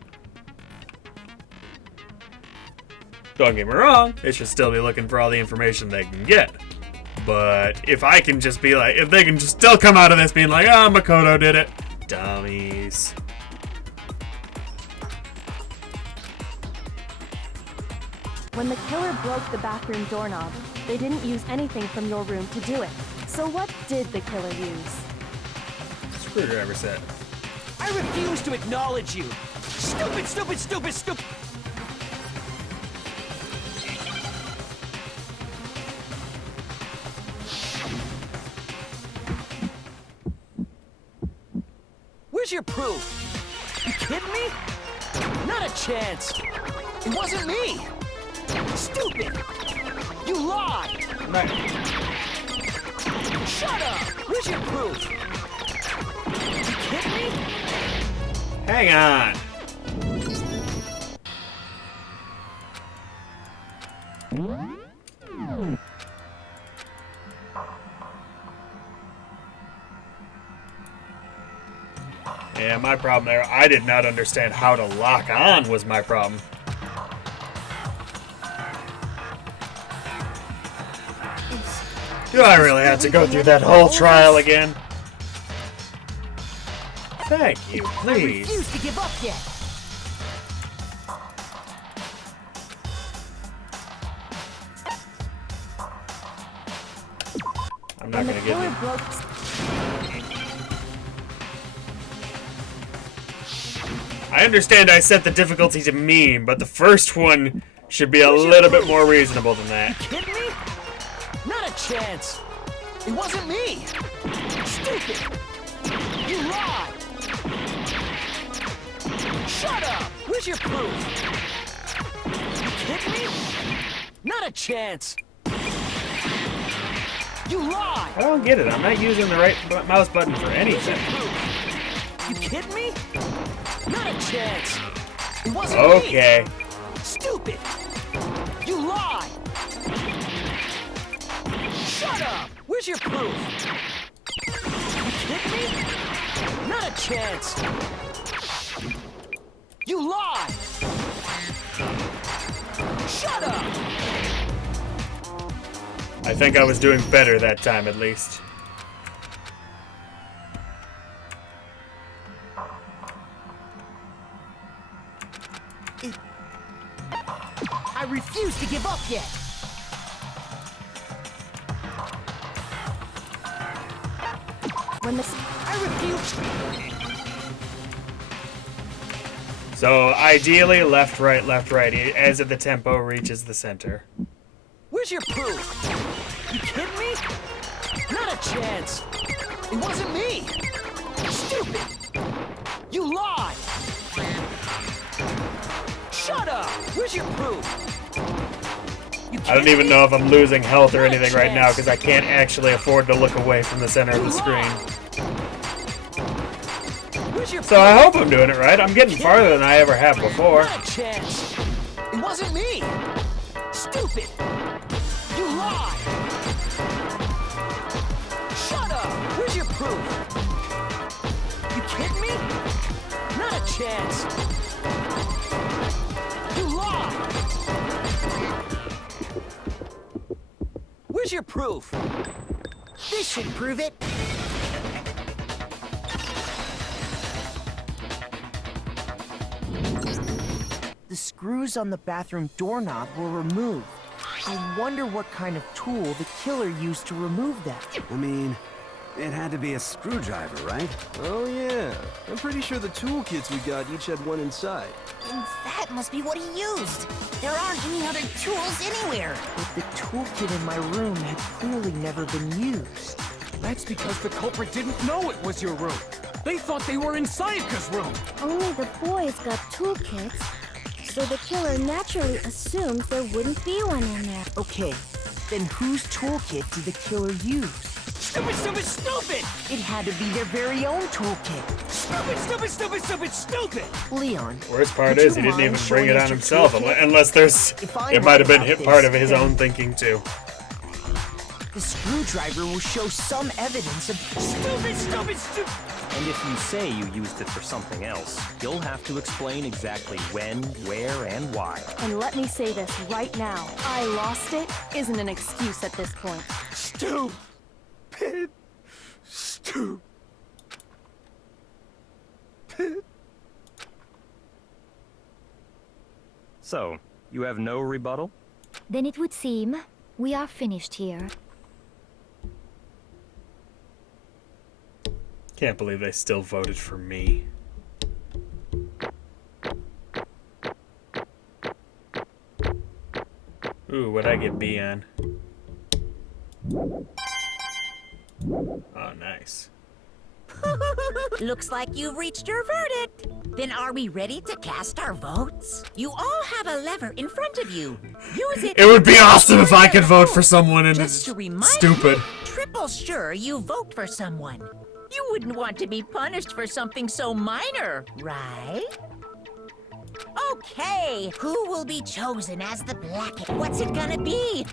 Don't get me wrong, they should still be looking for all the information they can get. But if I can just be like, if they can just still come out of this being like, oh, Makoto did it. Dummies. When the killer broke the bathroom doorknob, they didn't use anything from your room to do it. So what did the killer use? Screwdriver set. I refuse to acknowledge you. Stupid, stupid, stupid, stupid. Where's your proof? You kidding me? Not a chance. It wasn't me. Stupid. You lied. Right. Shut up. Where's your proof? You kidding me? Hang on. Yeah, my problem there, I did not understand how to lock on was my problem. Do I really have to go through that whole trial again? Thank you, I please. refuse to give up yet. I'm not gonna give you. I understand I set the difficulty to mean, but the first one should be a little bit more reasonable than that. Kidding me? Not a chance. It wasn't me. Stupid. You lied. Shut up. Where's your proof? You kidding me? Not a chance. You lied. I don't get it. I'm not using the right mouse button for anything. You kidding me? Not a chance. It wasn't Okay. me. Stupid. You lied. Shut up. Where's your proof? You kidding me? Not a chance. You lied. Shut up. I think I was doing better that time, at least. I refuse to give up yet. I refuse. So, ideally, left, right, as the tempo reaches the center. Where's your proof? You kidding me? Not a chance. It wasn't me. Stupid. You lied. Shut up. Where's your proof? I don't even know if I'm losing health or anything right now because I can't actually afford to look away from the center of the screen. So I hope I'm doing it right. I'm getting farther than I ever have before. Not a chance. It wasn't me. Stupid. You lied. Shut up. Where's your proof? You kidding me? Not a chance. You lied. Where's your proof? This should prove it. The screws on the bathroom doorknob were removed. I wonder what kind of tool the killer used to remove them. I mean, it had to be a screwdriver, right? Oh yeah. I'm pretty sure the toolkits we got each had one inside. And that must be what he used. There aren't any other tools anywhere. But the toolkit in my room had clearly never been used. That's because the culprit didn't know it was your room. They thought they were in Sayaka's room. Only the boys got toolkits, so the killer naturally assumed there wouldn't be one in there. Okay, then whose toolkit did the killer use? Stupid, stupid, stupid! It had to be their very own toolkit. Stupid, stupid, stupid, stupid, stupid! Leon. Worst part would is you he didn't mind even showing bring it us on your himself, toolkit? unless there's. If I'm It might have been right about part of this, his then own thinking too. The screwdriver will show some evidence of Stupid, stupid, stupid! And if you say you used it for something else, you'll have to explain exactly when, where, and why. And let me say this right now. I lost it isn't an excuse at this point. Stupid. Stupid. So, you have no rebuttal? Then it would seem we are finished here. Can't believe they still voted for me. Ooh, what'd I get B on? Oh, nice. Looks like you've reached your verdict. Then are we ready to cast our votes? You all have a lever in front of you. Use it. It would be awesome if I could vote for someone and Just it's to remind stupid. you, triple sure you vote for someone. You wouldn't want to be punished for something so minor, right? Okay, who will be chosen as the black? What's it gonna be?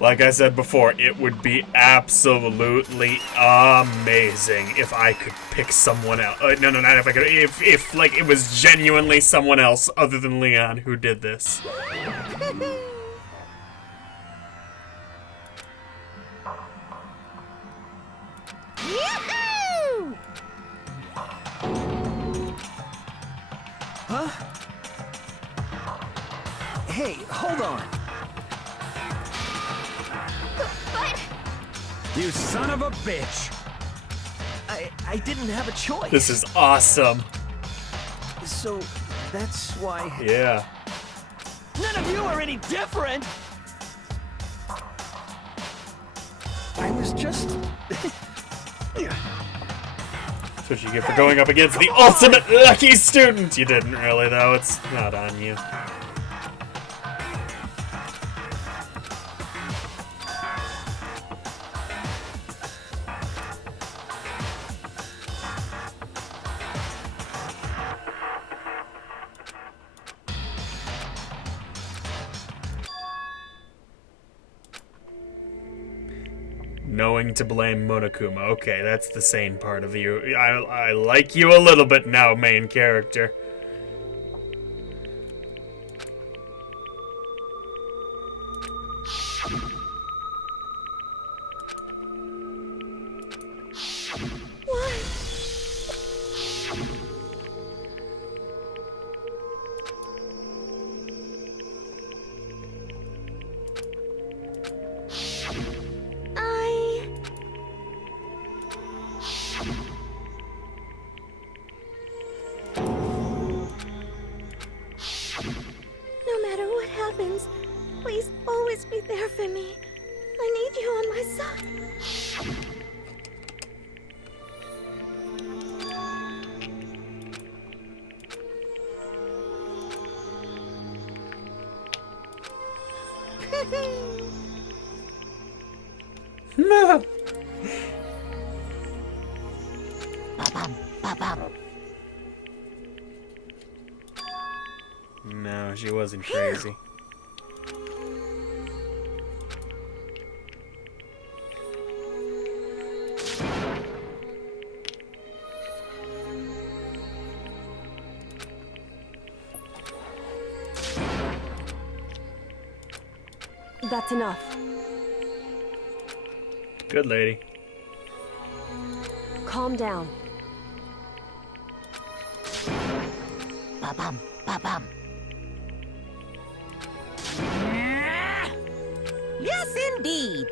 Like I said before, it would be absolutely amazing if I could pick someone else. No, not if I could. If like it was genuinely someone else other than Leon who did this. Yoo-hoo! Huh? Hey, hold on. But You son of a bitch! I didn't have a choice. This is awesome. So that's why. Yeah. None of you are any different. I was just. That's what you get for going up against the ultimate lucky student. You didn't really, though. It's not on you. Knowing to blame Monokuma. Okay, that's the sane part of you. I like you a little bit now, main character. No matter what happens, please always be there for me. I need you on my side. No. Ba-bum, ba-bum. No, she wasn't crazy. That's enough. Good lady. Calm down. Ba-bum, ba-bum. Yes, indeed.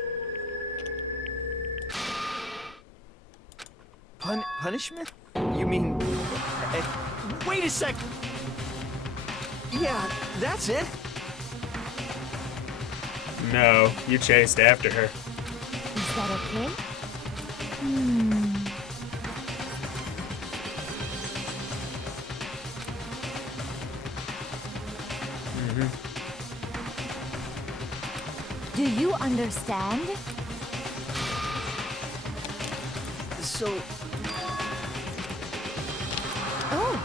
Punishment? You mean... wait a sec! Yeah, that's it. No, you chased after her. Is that okay? Do you understand? So... Oh,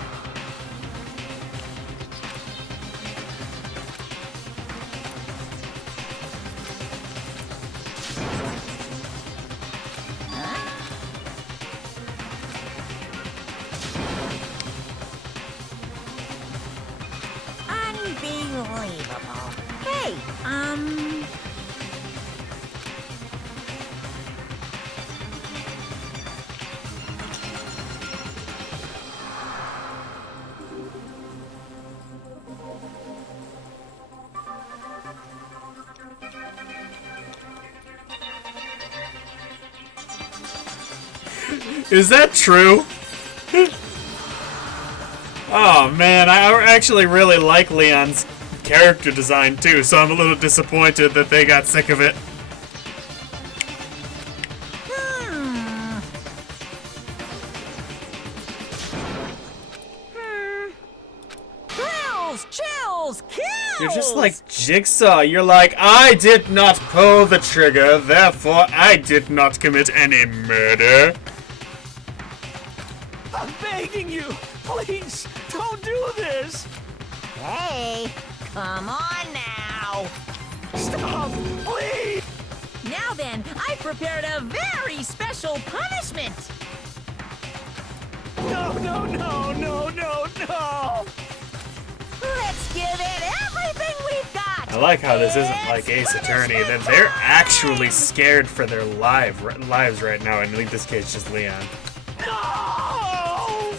Unbelievable. Hey, Is that true? Oh man, I actually really like Leon's character design too, so I'm a little disappointed that they got sick of it. Chills, kills! You're just like Jigsaw. You're like, I did not pull the trigger, therefore I did not commit any murder. I'm begging you! Please, don't do this! Hey, come on now. Stop! Please! Now then, I've prepared a very special punishment. No, no, no, no, no, no! Let's give it everything we've got. I like how this isn't like Ace Attorney, that they're actually scared for their lives right now, and in this case, just Leon. No!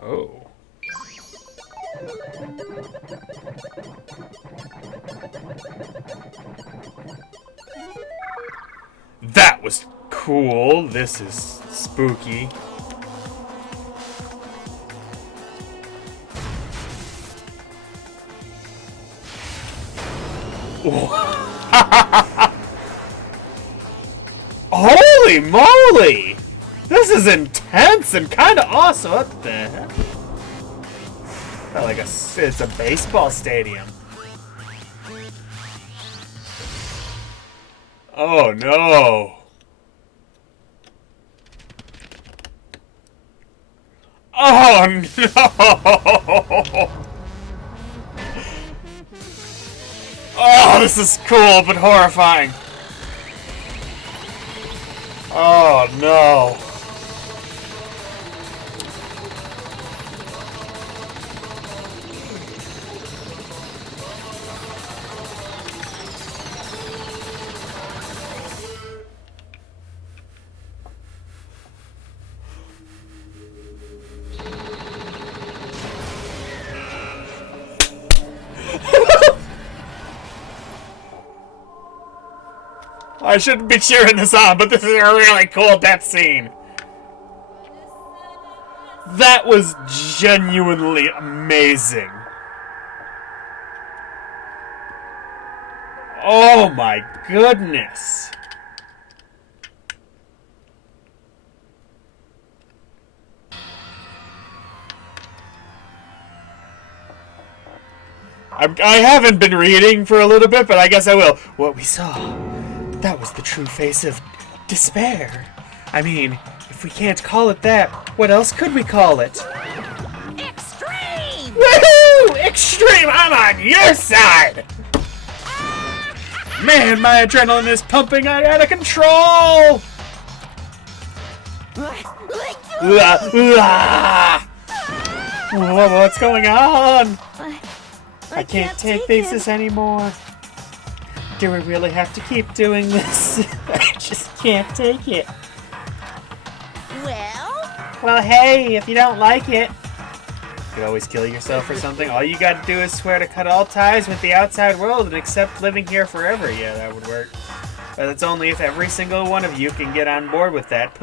Oh. That was cool. This is spooky. Holy moly! This is intense and kind of awesome. What the heck? Like it's a baseball stadium. Oh no! Oh no! Oh, this is cool but horrifying. Oh no. I shouldn't be cheering this on, but this is a really cool death scene. That was genuinely amazing. Oh my goodness. I haven't been reading for a little bit, but I guess I will. What we saw, that was the true face of despair. I mean, if we can't call it that, what else could we call it? Extreme! Woohoo! Extreme! I'm on your side! Man, my adrenaline is pumping out of control! What's going on? I can't take this anymore. Do we really have to keep doing this? I just can't take it. Well, hey, if you don't like it, you could always kill yourself or something. All you gotta do is swear to cut all ties with the outside world and accept living here forever. Yeah, that would work. But that's only if every single one of you can get on board with that.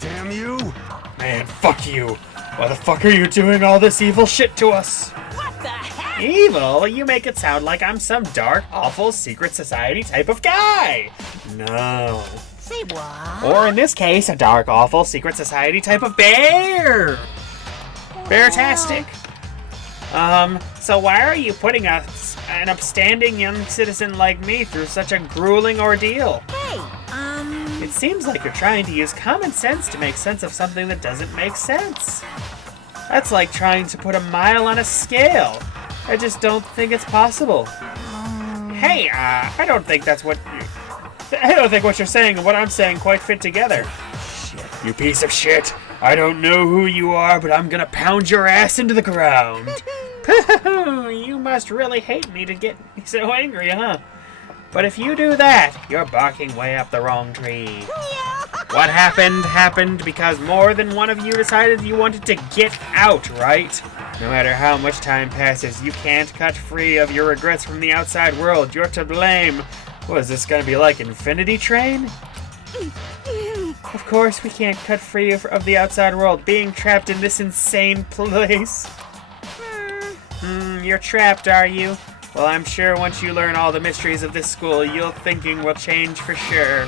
Damn you! Man, fuck you. Why the fuck are you doing all this evil shit to us? What the heck? Evil? You make it sound like I'm some dark, awful, secret society type of guy. No. Say what? Or in this case, a dark, awful, secret society type of bear. Beartastic. So why are you putting an upstanding young citizen like me through such a grueling ordeal? Hey, It seems like you're trying to use common sense to make sense of something that doesn't make sense. That's like trying to put a mile on a scale. I just don't think it's possible. Hey, I don't think what you're saying and what I'm saying quite fit together. Shit, you piece of shit. I don't know who you are, but I'm gonna pound your ass into the ground. You must really hate me to get me so angry, huh? But if you do that, you're barking way up the wrong tree. What happened because more than one of you decided you wanted to get out, right? No matter how much time passes, you can't cut free of your regrets from the outside world. You're to blame. What is this gonna be like, Infinity Train? Of course we can't cut free of the outside world, being trapped in this insane place. You're trapped, are you? Well, I'm sure once you learn all the mysteries of this school, your thinking will change for sure.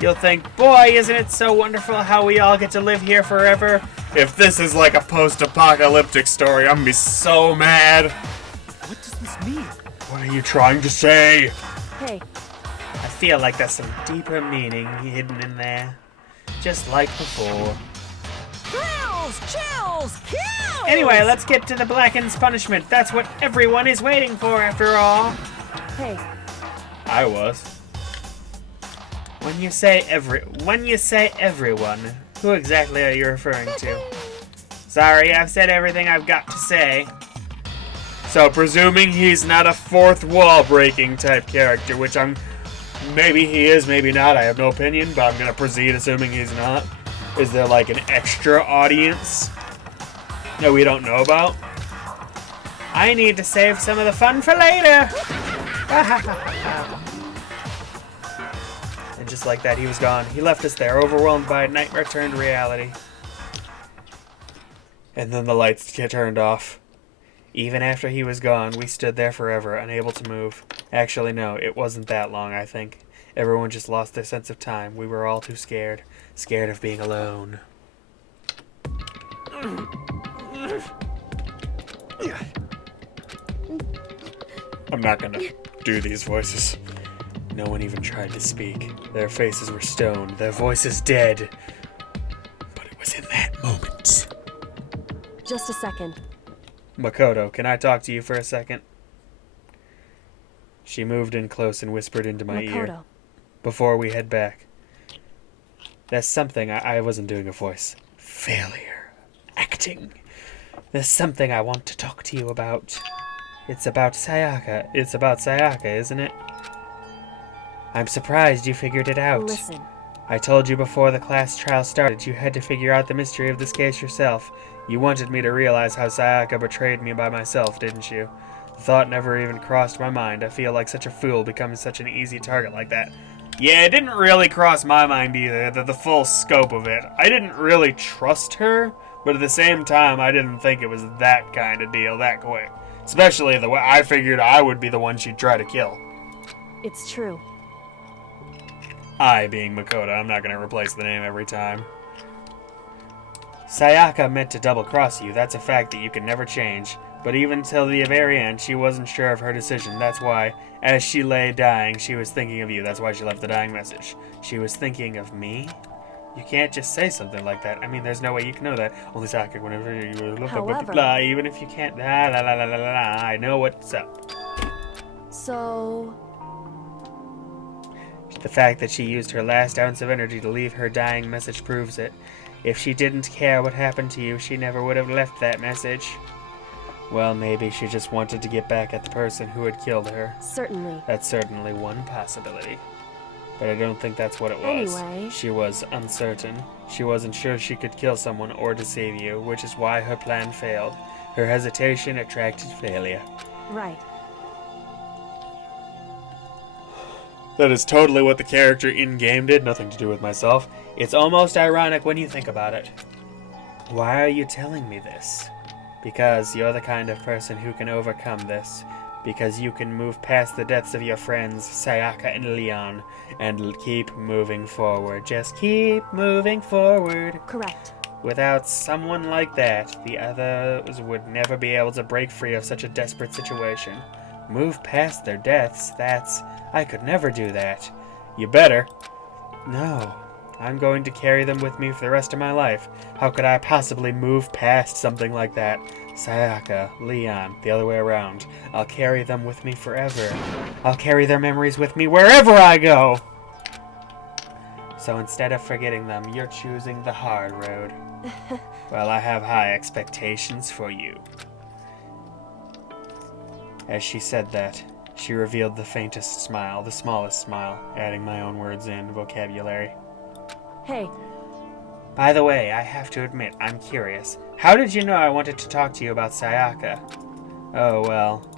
You'll think, boy, isn't it so wonderful how we all get to live here forever? If this is like a post-apocalyptic story, I'm gonna be so mad. What does this mean? What are you trying to say? Hey, I feel like there's some deeper meaning hidden in there. Just like before. Thrills Chills! Kills! Anyway, let's get to the Blacken's punishment. That's what everyone is waiting for, after all. Hey, I was. When you say everyone, who exactly are you referring to? Sorry, I've said everything I've got to say. So, presuming he's not a fourth wall breaking type character, which maybe he is, maybe not, I have no opinion, but I'm gonna proceed assuming he's not. Is there like an extra audience that we don't know about? I need to save some of the fun for later! And just like that, he was gone. He left us there, overwhelmed by a nightmare turned reality. And then the lights get turned off. Even after he was gone, we stood there forever, unable to move. Actually, no, it wasn't that long, I think. Everyone just lost their sense of time. We were all too scared. Scared of being alone. I'm not gonna do these voices. No one even tried to speak. Their faces were stoned, their voices dead. But it was in that moment. just a second. Makoto, can I talk to you for a second? She moved in close and whispered into my ear. Before we head back. There's something I wasn't doing a voice. Failure. Acting. There's something I want to talk to you about. It's about Sayaka. It's about Sayaka, isn't it? I'm surprised you figured it out. Listen. I told you before the class trial started you had to figure out the mystery of this case yourself. You wanted me to realize how Sayaka betrayed me by myself, didn't you? The thought never even crossed my mind. I feel like such a fool becoming such an easy target like that. Yeah, it didn't really cross my mind either, the full scope of it. I didn't really trust her, but at the same time, I didn't think it was that kind of deal that quick. Especially the way I figured I would be the one she'd try to kill. It's true. I being Makoto, I'm not going to replace the name every time. Sayaka meant to double-cross you, that's a fact that you can never change. But even till the very end, she wasn't sure of her decision. That's why, as she lay dying, she was thinking of you. That's why she left the dying message. She was thinking of me? You can't just say something like that. I mean, there's no way you can know that. Only Sayaka, whenever you look up, blah, blah, blah, even if you can't, la la la la la la, I know what's up. So... The fact that she used her last ounce of energy to leave her dying message proves it. If she didn't care what happened to you, she never would have left that message. Well, maybe she just wanted to get back at the person who had killed her. Certainly. That's certainly one possibility. But I don't think that's what it was. Anyway. She was uncertain. She wasn't sure she could kill someone or deceive you, which is why her plan failed. Her hesitation attracted failure. Right. That is totally what the character in-game did, nothing to do with myself. It's almost ironic when you think about it. Why are you telling me this? Because you're the kind of person who can overcome this. Because you can move past the deaths of your friends, Sayaka and Leon, and keep moving forward. Just keep moving forward. Correct. Without someone like that, the others would never be able to break free of such a desperate situation. Move past their deaths, I could never do that. You better. No. I'm going to carry them with me for the rest of my life. How could I possibly move past something like that? Sayaka, Leon, the other way around. I'll carry them with me forever. I'll carry their memories with me wherever I go! So instead of forgetting them, you're choosing the hard road. Well, I have high expectations for you. As she said that, she revealed the faintest smile, the smallest smile, adding my own words in vocabulary. Hey. By the way, I have to admit, I'm curious. How did you know I wanted to talk to you about Sayaka? Oh, well,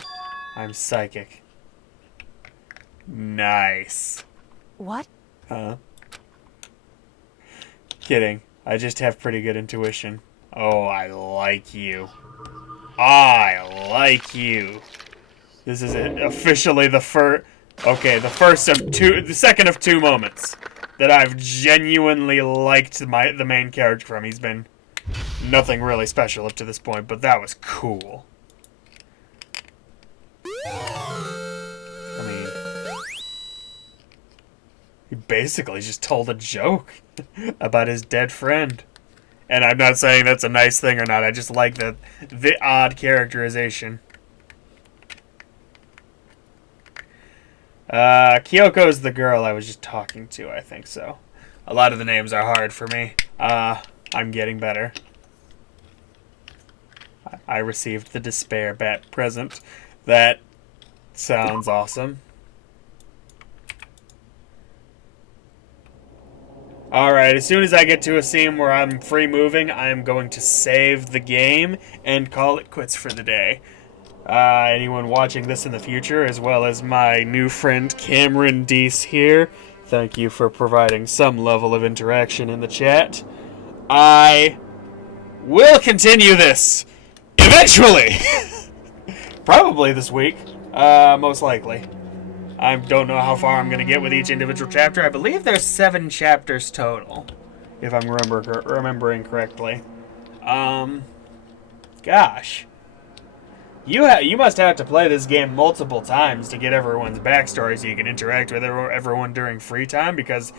I'm psychic. Nice. What? Huh? Kidding. I just have pretty good intuition. Oh, I like you. I like you. This is officially the second of two moments that I've genuinely liked the main character from. He's been nothing really special up to this point, but that was cool. I mean, he basically just told a joke about his dead friend. And I'm not saying that's a nice thing or not. I just like the odd characterization. Kyoko's the girl I was just talking to, I think so. A lot of the names are hard for me. I'm getting better. I received the Despair Bat present. That sounds awesome. Alright, as soon as I get to a scene where I'm free moving, I am going to save the game and call it quits for the day. Anyone watching this in the future, as well as my new friend Cameron Deese here, thank you for providing some level of interaction in the chat. I will continue this eventually! Probably this week, most likely. I don't know how far I'm going to get with each individual chapter. I believe there's 7 chapters total, if I'm remembering correctly. Gosh. You must have to play this game multiple times to get everyone's backstory so you can interact with everyone during free time, because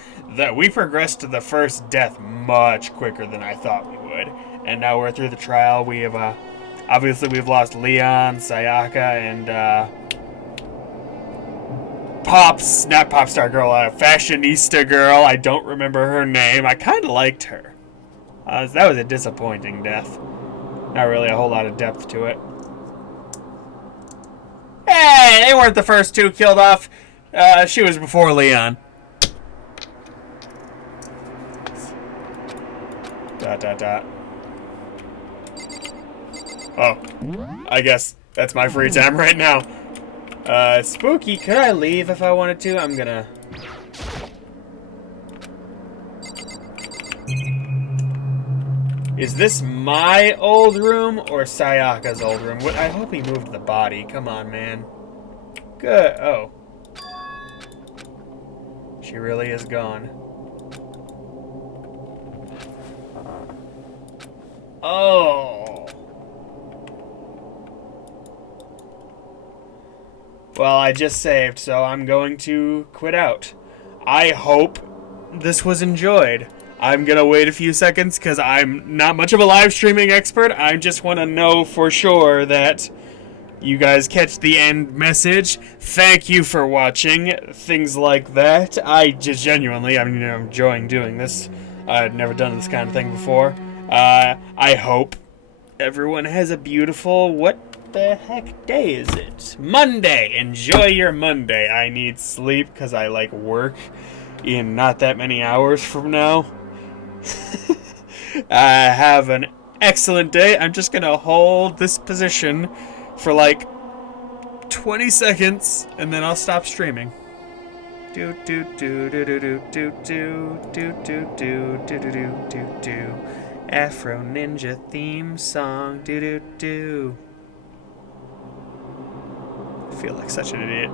we progressed to the first death much quicker than I thought we would. And now we're through the trial. We have, obviously we've lost Leon, Sayaka, and, not Popstar Girl, Fashionista Girl. I don't remember her name. I kind of liked her. That was a disappointing death. Not really a whole lot of depth to it. Hey, they weren't the first 2 killed off. She was before Leon. Dot. Oh, I guess that's my free time right now. Spooky, could I leave if I wanted to? I'm gonna... Is this my old room or Sayaka's old room? I hope he moved the body. Come on, man. Good. Oh. She really is gone. Oh. Well, I just saved, so I'm going to quit out. I hope this was enjoyed. I'm going to wait a few seconds because I'm not much of a live streaming expert. I just want to know for sure that you guys catch the end message. Thank you for watching. Things like that. I just genuinely, I'm enjoying doing this. I've never done this kind of thing before. I hope everyone has a beautiful, what the heck day is it? Monday! Enjoy your Monday. I need sleep because I work in not that many hours from now. Have an excellent day. I'm just gonna hold this position for 20 seconds and then I'll stop streaming. Do do do do do do do do do do do do do do do. Afro Ninja theme song. Do do do. I feel like such an idiot.